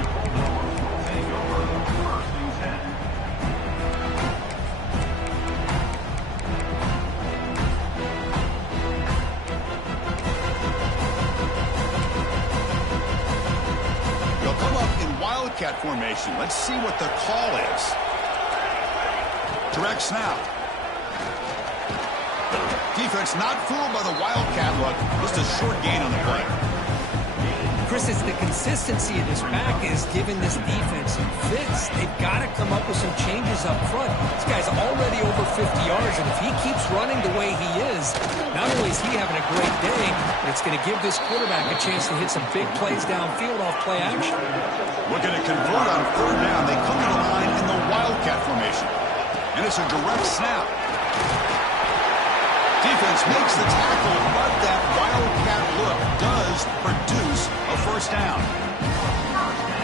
They'll come up in Wildcat formation. Let's see what the call is. Direct snap. Defense not fooled by the Wildcat look. Just a short gain on the play. Chris, it's the consistency of this back is giving this defense some fits. They've got to come up with some changes up front. This guy's already over 50 yards, and if he keeps running the way he is, not only is he having a great day, but it's going to give this quarterback a chance to hit some big plays downfield off play action. Looking to convert on 3rd down. They come to the line in the Wildcat formation. And it's a direct snap. Defense makes the tackle, but that Wildcat look does produce a first down.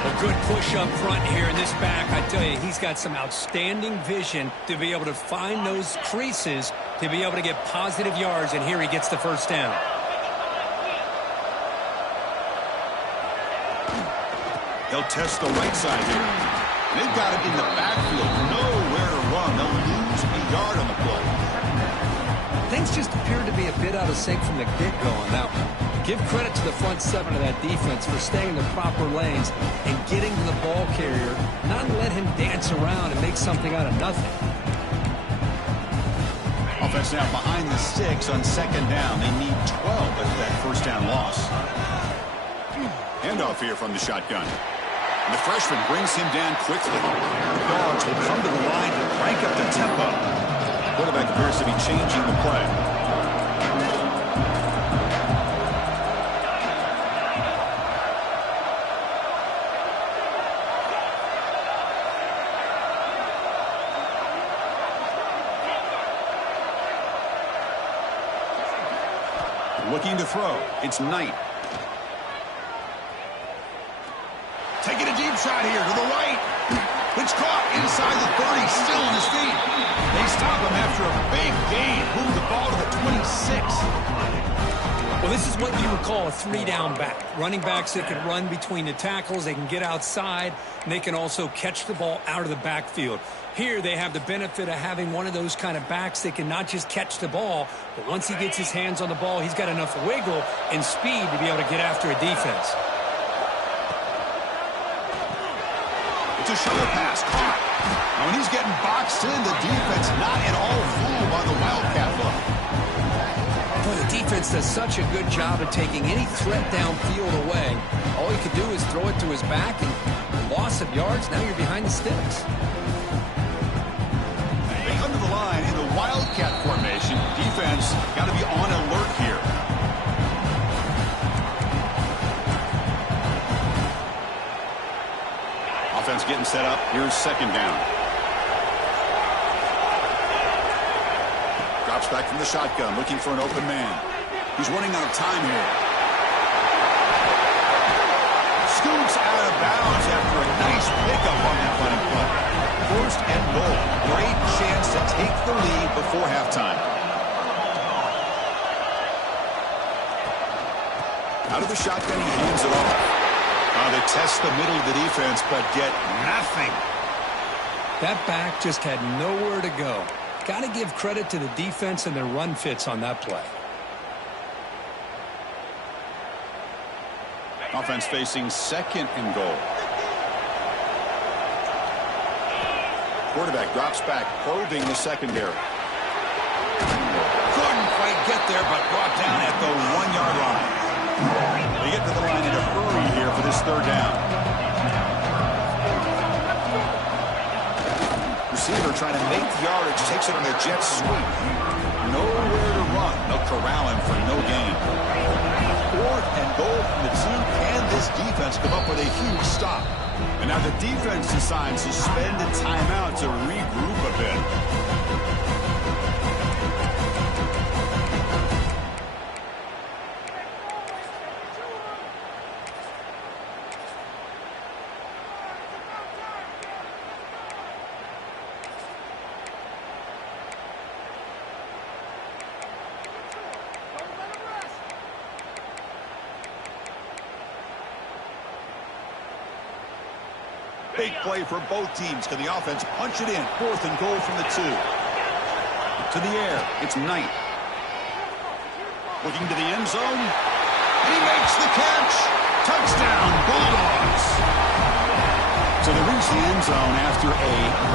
A good push up front here in this back. I tell you, he's got some outstanding vision to be able to find those creases, to be able to get positive yards, and here he gets the first down. He'll test the right side here. They've got it in the backfield. Nowhere to run. They'll lose a yard on the play. Things just appeared to be a bit out of sync from the get-go on that one. Give credit to the front 7 of that defense for staying in the proper lanes and getting to the ball carrier, not let him dance around and make something out of nothing. Offense now behind the sticks on second down. They need 12 after that first down loss. Handoff here from the shotgun. And the freshman brings him down quickly. The Dogs will come to the line to crank up the tempo. The quarterback appears to be changing the play. Looking to throw. It's Knight. Taking a deep shot here to the right. It's caught inside the 30, still on his feet. They stop him after a big gain. Move the ball to the 26. Well, this is what you would call a three-down back. Running backs that can run between the tackles, they can get outside, and they can also catch the ball out of the backfield. Here they have the benefit of having one of those kind of backs that can not just catch the ball, but once he gets his hands on the ball, he's got enough wiggle and speed to be able to get after a defense. It's a shoulder pass, caught. Now when he's getting boxed in, the defense not at all fooled by the Wildcat look. Boy, the defense does such a good job of taking any threat downfield away. All he could do is throw it to his back, and loss of yards, now you're behind the sticks. They come to the line in the Wildcat formation. Defense got to be on alert here. Offense getting set up. Here's second down. Drops back from the shotgun, looking for an open man. He's running out of time here. Scoots out of bounds after a nice pickup on that running play. First and goal. Great chance to take the lead before halftime. Out of the shotgun, he hands it off. They test the middle of the defense, but get nothing. That back just had nowhere to go. Got to give credit to the defense and their run fits on that play. Offense facing second and goal. Quarterback drops back, probing the secondary. Couldn't quite get there, but brought down at the 1-yard line. They get to the line in a hurry here for this third down. Receiver trying to make the yardage, takes it on the jet sweep. Nowhere to run. They'll corral him for no gain. Fourth and goal from the 2. Can this defense come up with a huge stop? And now the defense decides to spend a timeout to regroup a bit. Big play for both teams. Can the offense punch it in? Fourth and goal from the 2. To the air. It's Knight. Looking to the end zone. He makes the catch. Touchdown, Bulldogs. So they reach the end zone after a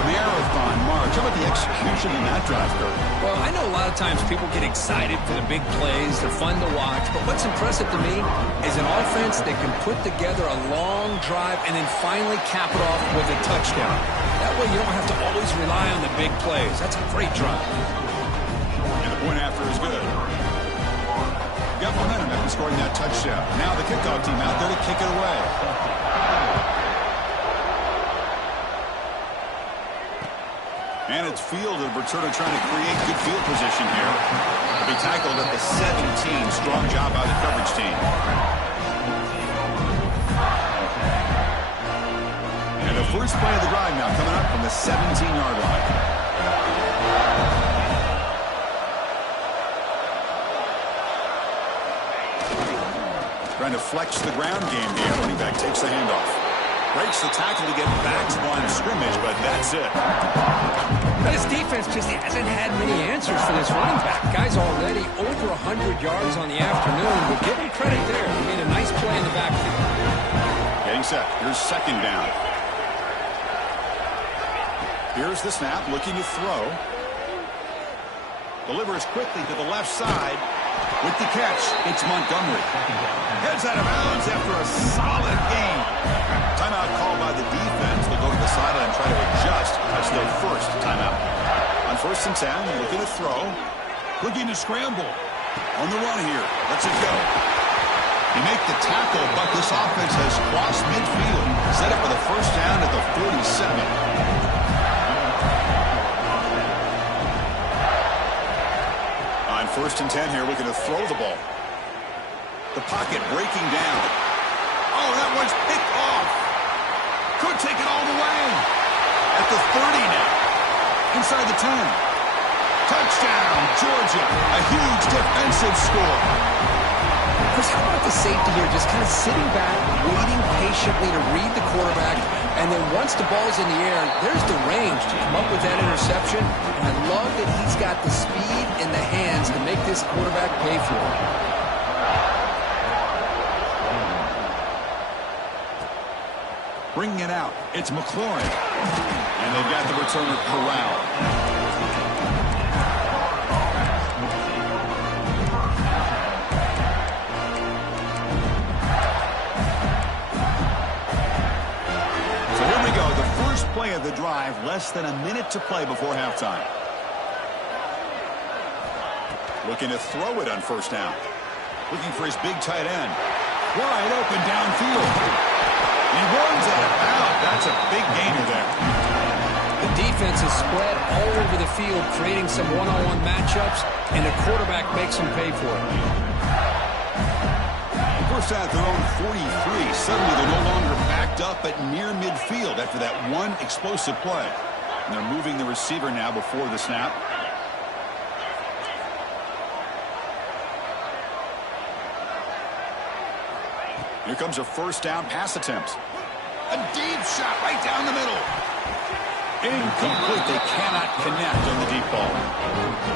marathon march. How about the execution in that drive, Kurt? Well, I know a lot of times people get excited for the big plays. They're fun to watch. But what's impressive to me is an offense that can put together a long drive and then finally cap it off with a touchdown. That way you don't have to always rely on the big plays. That's a great drive. And the point after is good. Got momentum after scoring that touchdown. Now the kickoff team out there to kick it away. And it's fielded. Berturno trying to create good field position here. He'll be tackled at the 17. Strong job by the coverage team. And the first play of the drive now coming up from the 17-yard line. Trying to flex the ground game here. Running back takes the handoff. Breaks the tackle to get back to the line of scrimmage, but that's it. This defense just hasn't had many answers for this running back. Guy's already over 100 yards on the afternoon. We'll give him credit there. He made a nice play in the backfield. Getting set. Here's second down. Here's the snap, looking to throw. Delivers quickly to the left side. With the catch, it's Montgomery. Heads out of bounds after a solid gain. Timeout called by the defense. They'll go to the sideline and try to adjust. That's their first timeout. On 1st and 10, looking to throw. Looking to scramble. On the run here. Let's it go. They make the tackle, but this offense has crossed midfield. Set up for the first down at the 47. On 1st and 10 here, looking to throw the ball. The pocket breaking down. Oh, that one's picked off. Could take it all the way. At the 30 now. Inside the 10. Touchdown, Georgia. A huge defensive score. Chris, how about the safety here just kind of sitting back, waiting patiently to read the quarterback, and then once the ball's in the air, there's the range to come up with that interception. And I love that he's got the speed in the hands to make this quarterback pay for it. Bringing it out, it's McLaurin. And they've got the returner corralled. Play of the drive, less than a minute to play before halftime. Looking to throw it on 1st down. Looking for his big tight end. Wide open downfield. He runs out of bounds. That's a big gainer there. The defense is spread all over the field, creating some one-on-one matchups, and the quarterback makes them pay for it. First at their own 43. Suddenly they're no longer backed up at near midfield after that one explosive play. And they're moving the receiver now before the snap. Here comes a 1st down pass attempt. A deep shot right down the middle. Incomplete. They cannot connect on the deep ball.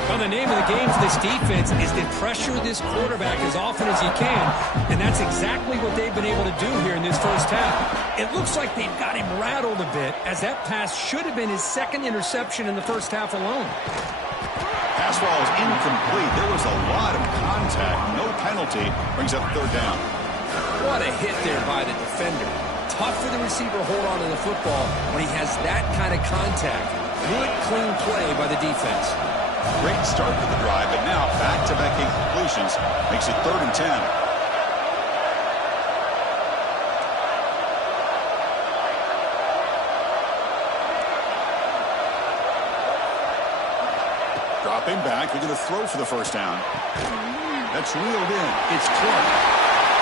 Well, the name of the game for this defense is to pressure this quarterback as often as you can, and that's exactly what they've been able to do here in this first half. It looks like they've got him rattled a bit, as that pass should have been his 2nd interception in the first half alone. Pass ball is incomplete. There was a lot of contact. No penalty. Brings up 3rd down. What a hit there by the defender. Tough for the receiver to hold on to the football when he has that kind of contact. Good, clean play by the defense. Great start to the drive, but now back-to-back incompletions makes it 3rd and 10. Dropping back, they're going to throw for the 1st down. That's reeled in. It's Clark.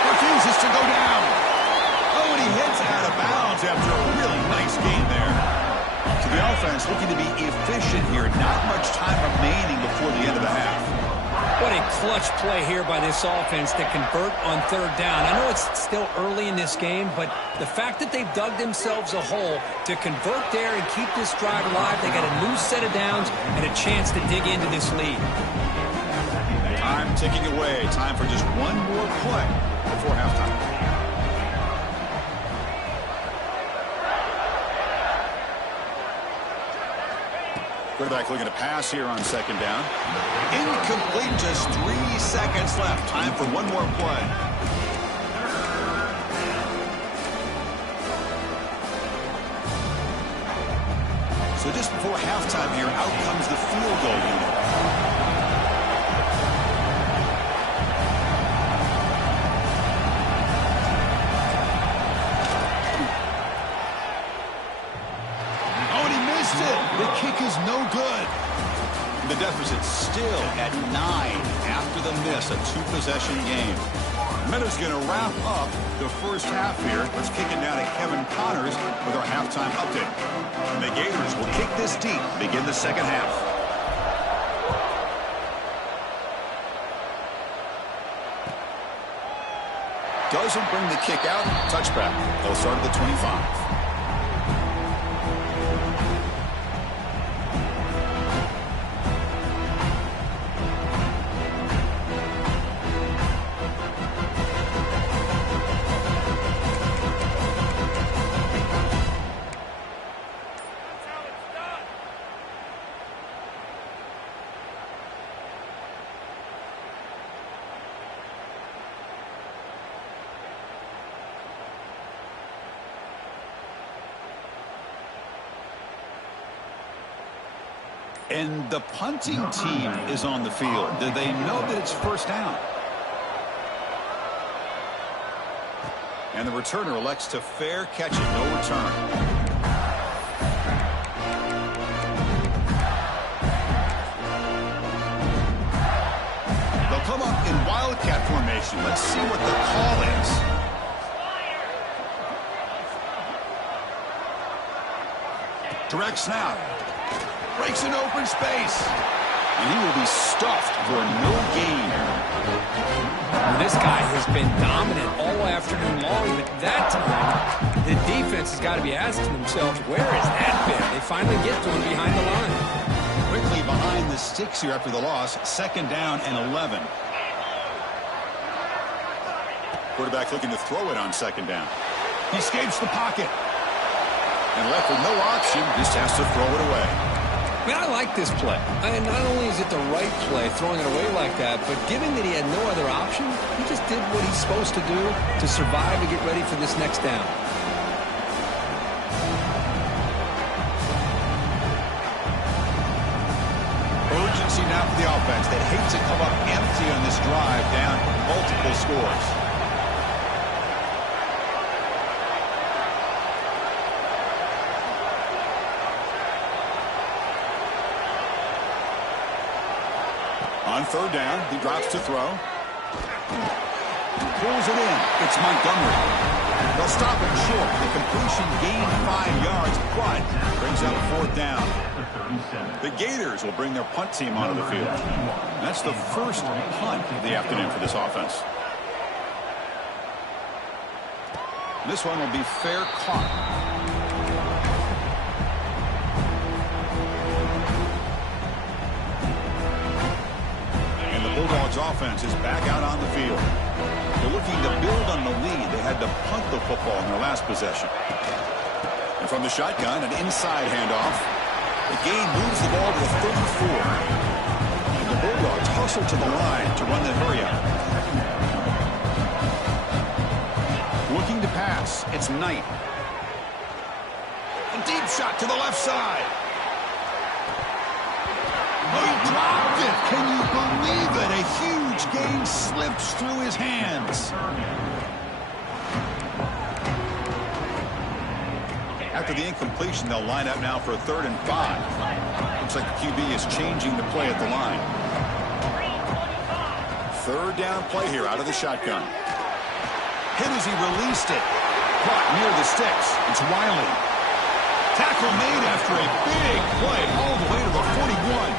Refuses to go down. Oh, and he hits out of bounds after a really nice gain there. So the offense looking to be efficient here. Not much time remaining before the end of the half. What a clutch play here by this offense to convert on 3rd down. I know it's still early in this game, but the fact that they've dug themselves a hole to convert there and keep this drive alive, they got a new set of downs and a chance to dig into this lead. Time ticking away. Time for just one more play before halftime. Quarterback looking to pass here on 2nd down. Incomplete, just 3 seconds left. Time for one more play. So just before halftime here, out comes the field goal unit. The kick is no good. The deficit still at 9 after the miss, a 2-possession game. Meadows going to wrap up the first half here. Let's kick it down to Kevin Connors with our halftime update. And the Gators will kick this deep, begin the 2nd half. Doesn't bring the kick out. Touchback. They'll start at the 25. And the punting team is on the field. Do they know that it's first down? And the returner elects to fair catch it, no return. They'll come up in wildcat formation. Let's see what the call is. Direct snap. Breaks an open space. And he will be stuffed for no gain. Well, this guy has been dominant all afternoon long, but that time, the defense has got to be asking themselves, where has that been? They finally get to him behind the line. Quickly behind the sticks here after the loss. 2nd down and 11. Quarterback looking to throw it on 2nd down. He escapes the pocket. And left with no option, just has to throw it away. I mean, I like this play. And not only is it the right play, throwing it away like that, but given that he had no other option, he just did what he's supposed to do to survive and get ready for this next down. Urgency now for the offense. They'd hate to come up empty on this drive, down multiple scores. On 3rd down, he drops to throw. Pulls it in. It's Montgomery. They'll stop him short. The completion gained 5 yards, but brings up 4th down. The Gators will bring their punt team onto the field. That's the first punt of the afternoon for this offense. This one will be fair caught. Bulldogs offense is back out on the field. They're looking to build on the lead. They had to punt the football in their last possession. And from the shotgun, an inside handoff. The gain moves the ball to the 34. And the Bulldogs hustle to the line to run the hurry up. Looking to pass. It's Knight. A deep shot to the left side. Oh, he dropped it. Can you believe it? A huge gain slips through his hands. After the incompletion, they'll line up now for a 3rd and 5. Looks like the QB is changing the play at the line. 3rd down play here out of the shotgun. Hit as he released it. Caught near the sticks. It's Wiley. Tackle made after a big play all the way to the 41.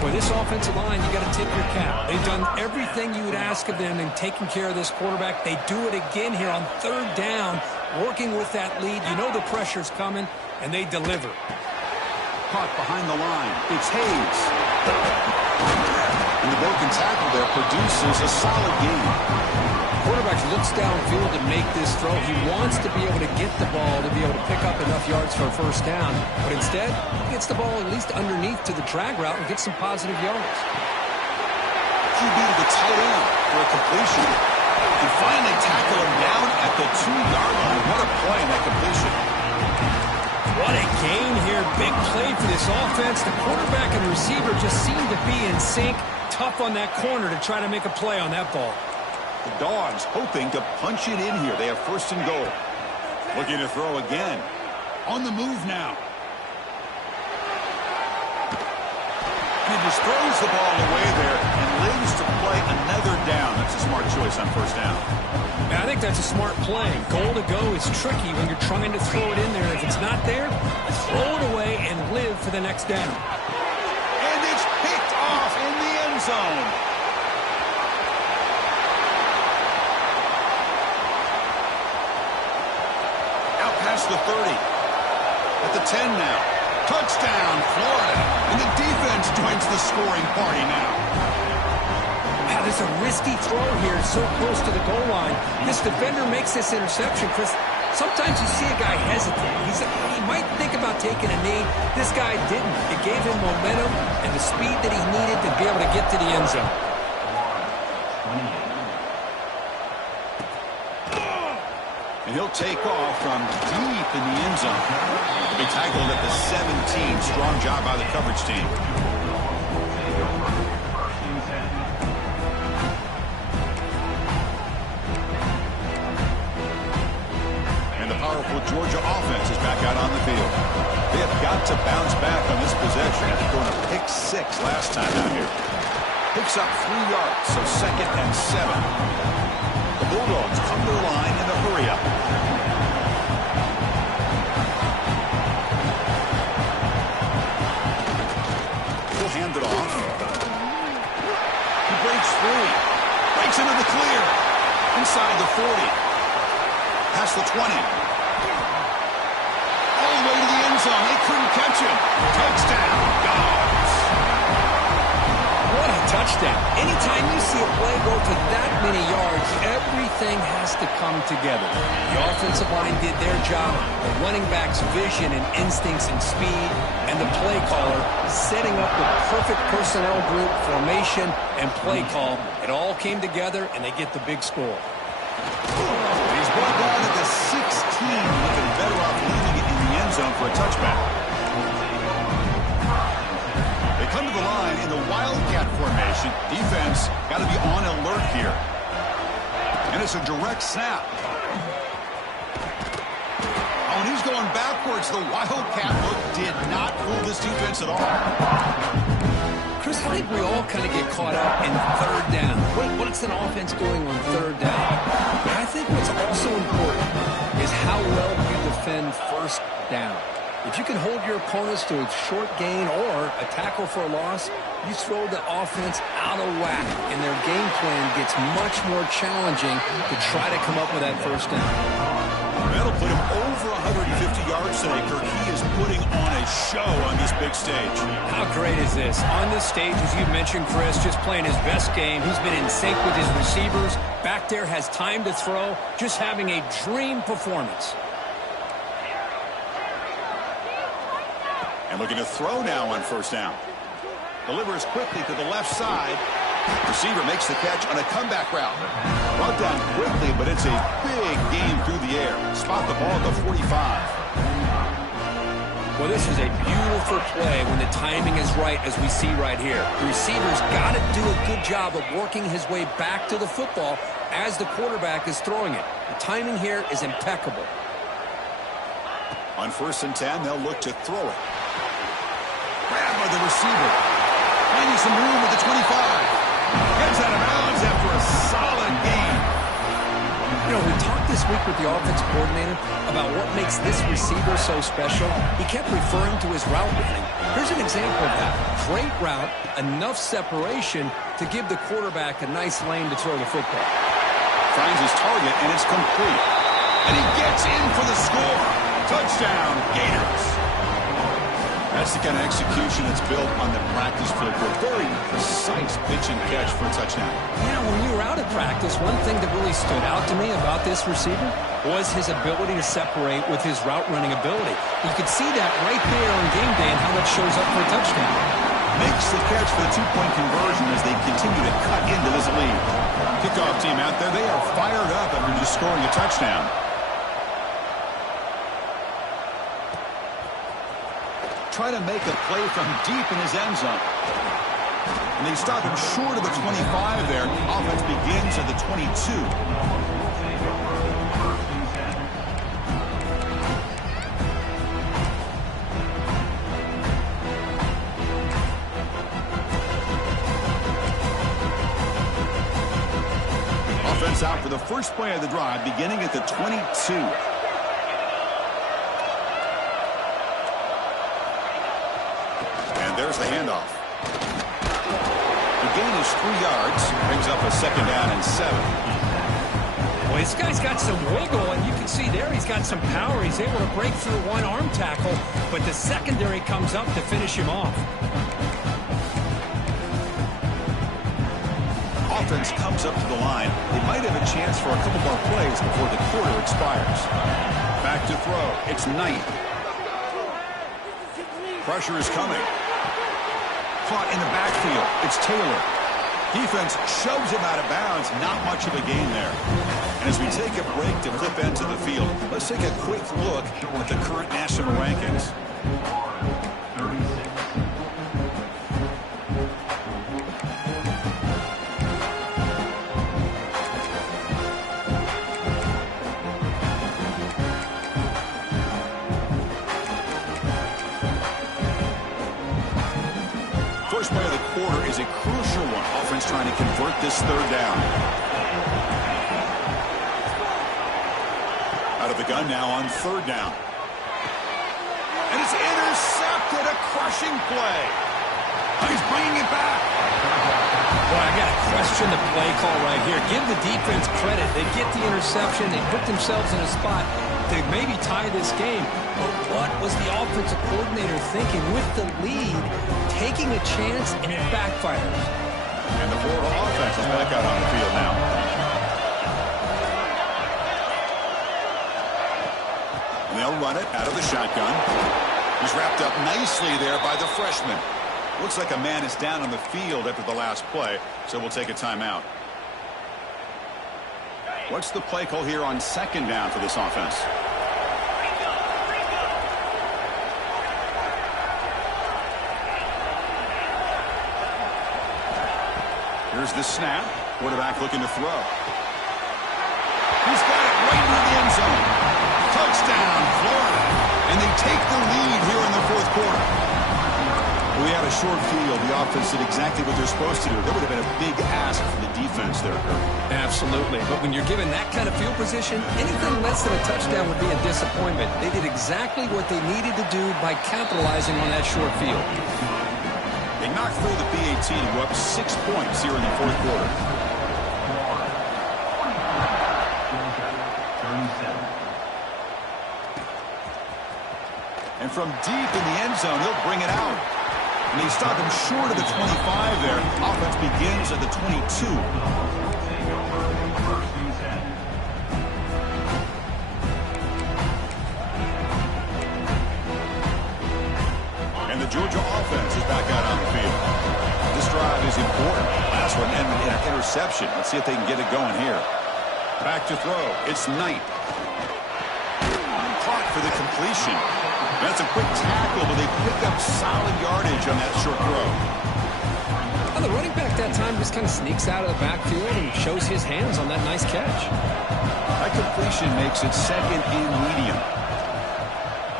For this offensive line, you got to tip your cap. They've done everything you would ask of them in taking care of this quarterback. They do it again here on 3rd down, working with that lead. You know the pressure's coming, and they deliver. Caught behind the line. It's Hayes. And the broken tackle there produces a solid gain. Quarterback looks downfield to make this throw. He wants to be able to get the ball to be able to pick up enough yards for a 1st down. But instead, he gets the ball at least underneath to the drag route and gets some positive yards. QB to the tight end for a completion. And finally tackle him down at the 2-yard line. What a play in that completion. What a gain here. Big play for this offense. The quarterback and the receiver just seem to be in sync. Tough on that corner to try to make a play on that ball. The Dogs hoping to punch it in here. They have 1st and goal. Looking to throw again. On the move now. He just throws the ball away there and lives to play another down. That's a smart choice on 1st down. I think that's a smart play. Goal to go is tricky when you're trying to throw it in there. If it's not there, throw it away and live for the next down. And it's picked off in the end zone. Past the 30. At the 10 now. Touchdown, Florida. And the defense joins the scoring party now. Wow, there's a risky throw here so close to the goal line. This defender makes this interception, Chris. Sometimes you see a guy hesitate. He might think about taking a knee. This guy didn't. It gave him momentum and the speed that he needed to be able to get to the end zone. And he'll take off from deep in the end zone. He'll be tackled at the 17. Strong job by the coverage team. And the powerful Georgia offense is back out on the field. They have got to bounce back on this possession after throwing a pick 6 last time out here. Picks up 3 yards, so 2nd and 7. The Bulldogs come to the line in a hurry-up. He'll hand it off. He breaks free. Breaks into the clear. Inside the 40. Past the 20. All the way to the end zone. They couldn't catch him. Touchdown, Dogs. What a touchdown. Anytime you see a play go for that many yards, everything has to come together. The offensive line did their job, the running back's vision and instincts and speed, and the play caller setting up the perfect personnel group, formation, and play call. It all came together, and they get the big score. He's brought down at the 16, looking better off leaving it in the end zone for a touchback. They come to the line in the Wildcat formation. Defense got to be on alert here. And it's a direct snap. Oh, and he's going backwards. The Wildcat look did not fool this defense at all. Chris, I think we all kind of get caught up in 3rd down. What's an offense doing on 3rd down? But I think what's also important is how well you defend 1st down. If you can hold your opponents to a short gain or a tackle for a loss, you throw the offense out of whack, and their game plan gets much more challenging to try to come up with that 1st down. That'll put him over 150 yards today, Kirk. He is putting on a show on this big stage. How great is this? On this stage, as you mentioned, Chris, just playing his best game. He's been in sync with his receivers. Back there, has time to throw. Just having a dream performance. And looking to throw now on 1st down. Delivers quickly to the left side. Receiver makes the catch on a comeback route. Brought down quickly, but it's a big game through the air. Spot the ball at the 45. Well, this is a beautiful play when the timing is right, as we see right here. The receiver's got to do a good job of working his way back to the football as the quarterback is throwing it. The timing here is impeccable. On 1st and 10, they'll look to throw it. Grab by the receiver. Finding some room at the 25. Gets out of bounds after a solid game. You know, we talked this week with the offensive coordinator about what makes this receiver so special. He kept referring to his route running. Here's an example of that. Great route, enough separation to give the quarterback a nice lane to throw the football. Finds his target, and it's complete. And he gets in for the score. Touchdown, Gators. That's the kind of execution that's built on the practice field for a very precise pitch and catch for a touchdown. Yeah, when we were out at practice, one thing that really stood out to me about this receiver was his ability to separate with his route running ability. You could see that right there on game day and how that shows up for a touchdown. Makes the catch for the 2-point conversion as they continue to cut into this lead. Kickoff team out there, they are fired up after just scoring a touchdown. Trying to make a play from deep in his end zone. And they stop him short of the 25 there. Offense begins at the 22. Offense out for the first play of the drive, beginning at the 22. There's the handoff. The gain is 3 yards. Brings up a 2nd down and 7. Well, this guy's got some wiggle, and you can see there he's got some power. He's able to break through one arm tackle, but the secondary comes up to finish him off. Offense comes up to the line. They might have a chance for a couple more plays before the quarter expires. Back to throw. It's Knight. Pressure is coming. Caught in the backfield. It's Taylor. Defense shoves him out of bounds. Not much of a gain there. And as we take a break to flip ends of the field, let's take a quick look at the current national rankings. First play of the quarter is a crucial one. Offense trying to convert this third down. Out of the gun now on third down. And it's intercepted. A crushing play. Oh, he's bringing it back. Boy, I got to question the play call right here. Give the defense credit. They get the interception. They put themselves in a spot to maybe tie this game. But what was the offensive coordinator thinking with the lead, taking a chance, and it backfires? And the Florida offense is back out on the field now. And they'll run it out of the shotgun. He's wrapped up nicely there by the freshman. Looks like a man is down on the field after the last play, so we'll take a timeout. What's the play call here on second down for this offense? Here's the snap. Quarterback looking to throw. He's got it right near the end zone. Touchdown, Florida. And they take the lead here in the fourth quarter. We had a short field. The offense did exactly what they're supposed to do. There would have been a big ask for the defense there, Kurt. Absolutely. But when you're given that kind of field position, anything less than a touchdown would be a disappointment. They did exactly what they needed to do by capitalizing on that short field. They knocked through the PAT to go up 6 points here in the fourth quarter. And from deep in the end zone, he'll bring it out. And they stop him short of the 25 there. Offense begins at the 22. And the Georgia offense is back out on the field. This drive is important. Last one ended in an interception. Let's see if they can get it going here. Back to throw. It's Knight. Caught for the completion. That's a quick tackle, but they pick up solid yardage on that short throw. Well, the running back that time just kind of sneaks out of the backfield and shows his hands on that nice catch. That completion makes it second and medium.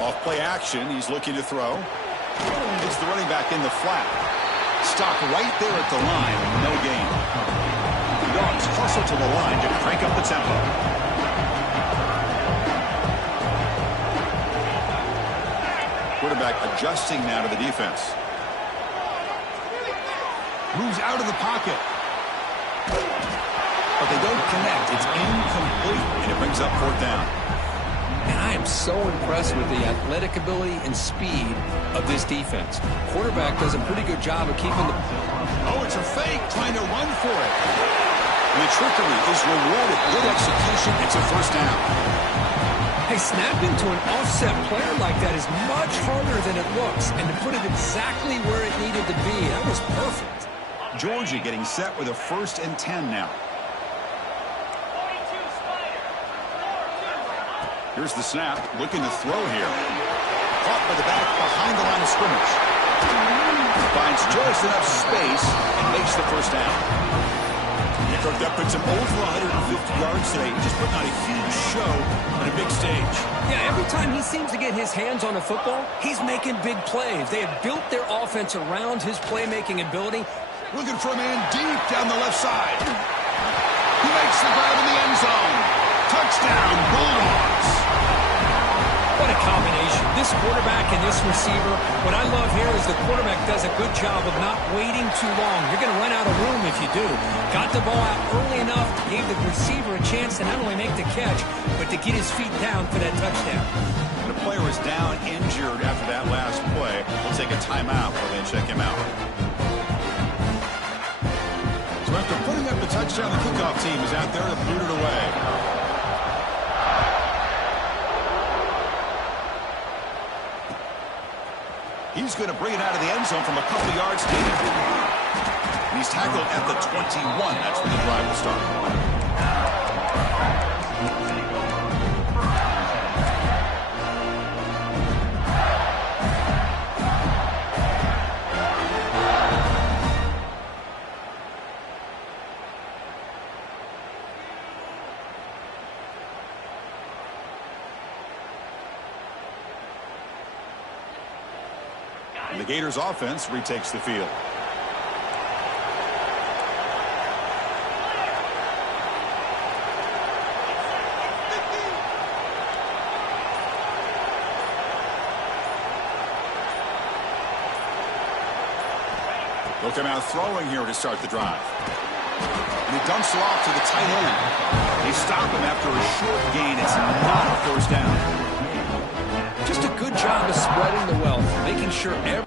Off play action, he's looking to throw. It's the running back in the flat. Stopped right there at the line, no gain. The Dogs hustle to the line to crank up the tempo. Quarterback adjusting now to the defense. Moves out of the pocket. But they don't connect. It's incomplete, and it brings up fourth down. And I am so impressed with the athletic ability and speed of this defense. Quarterback does a pretty good job of keeping the... Oh, it's a fake, trying to run for it. And the trickery is rewarded. Good execution. It's a first down. Hey, snapping to an offset player like that is much harder than it looks. And to put it exactly where it needed to be, that was perfect. Georgia getting set with a 1st and 10 now. Here's the snap, looking to throw here. Caught by the back behind the line of scrimmage. Finds just enough space and makes the first down. That puts him over 150 yards today. He's just putting on a huge show on a big stage. Yeah, every time he seems to get his hands on a football, he's making big plays. They have built their offense around his playmaking ability. Looking for a man deep down the left side. He makes the grab in the end zone. Touchdown, Bulldogs. What a combination. This quarterback and this receiver. What I love here is the quarterback does a good job of not waiting too long. You're going to run out of room if you do. Got the ball out early enough, gave the receiver a chance to not only make the catch, but to get his feet down for that touchdown. The player is down injured after that last play. We'll take a timeout while they check him out. So after putting up the touchdown, the kickoff team is out there to boot it away. He's going to bring it out of the end zone from a couple yards deep. And he's tackled at the 21. That's where the drive will start. And the Gators offense retakes the field. They'll come out throwing here to start the drive. And he dumps it off to the tight end. They stop him after a short gain. It's not a first down. Just a good job of spreading the wealth, making sure every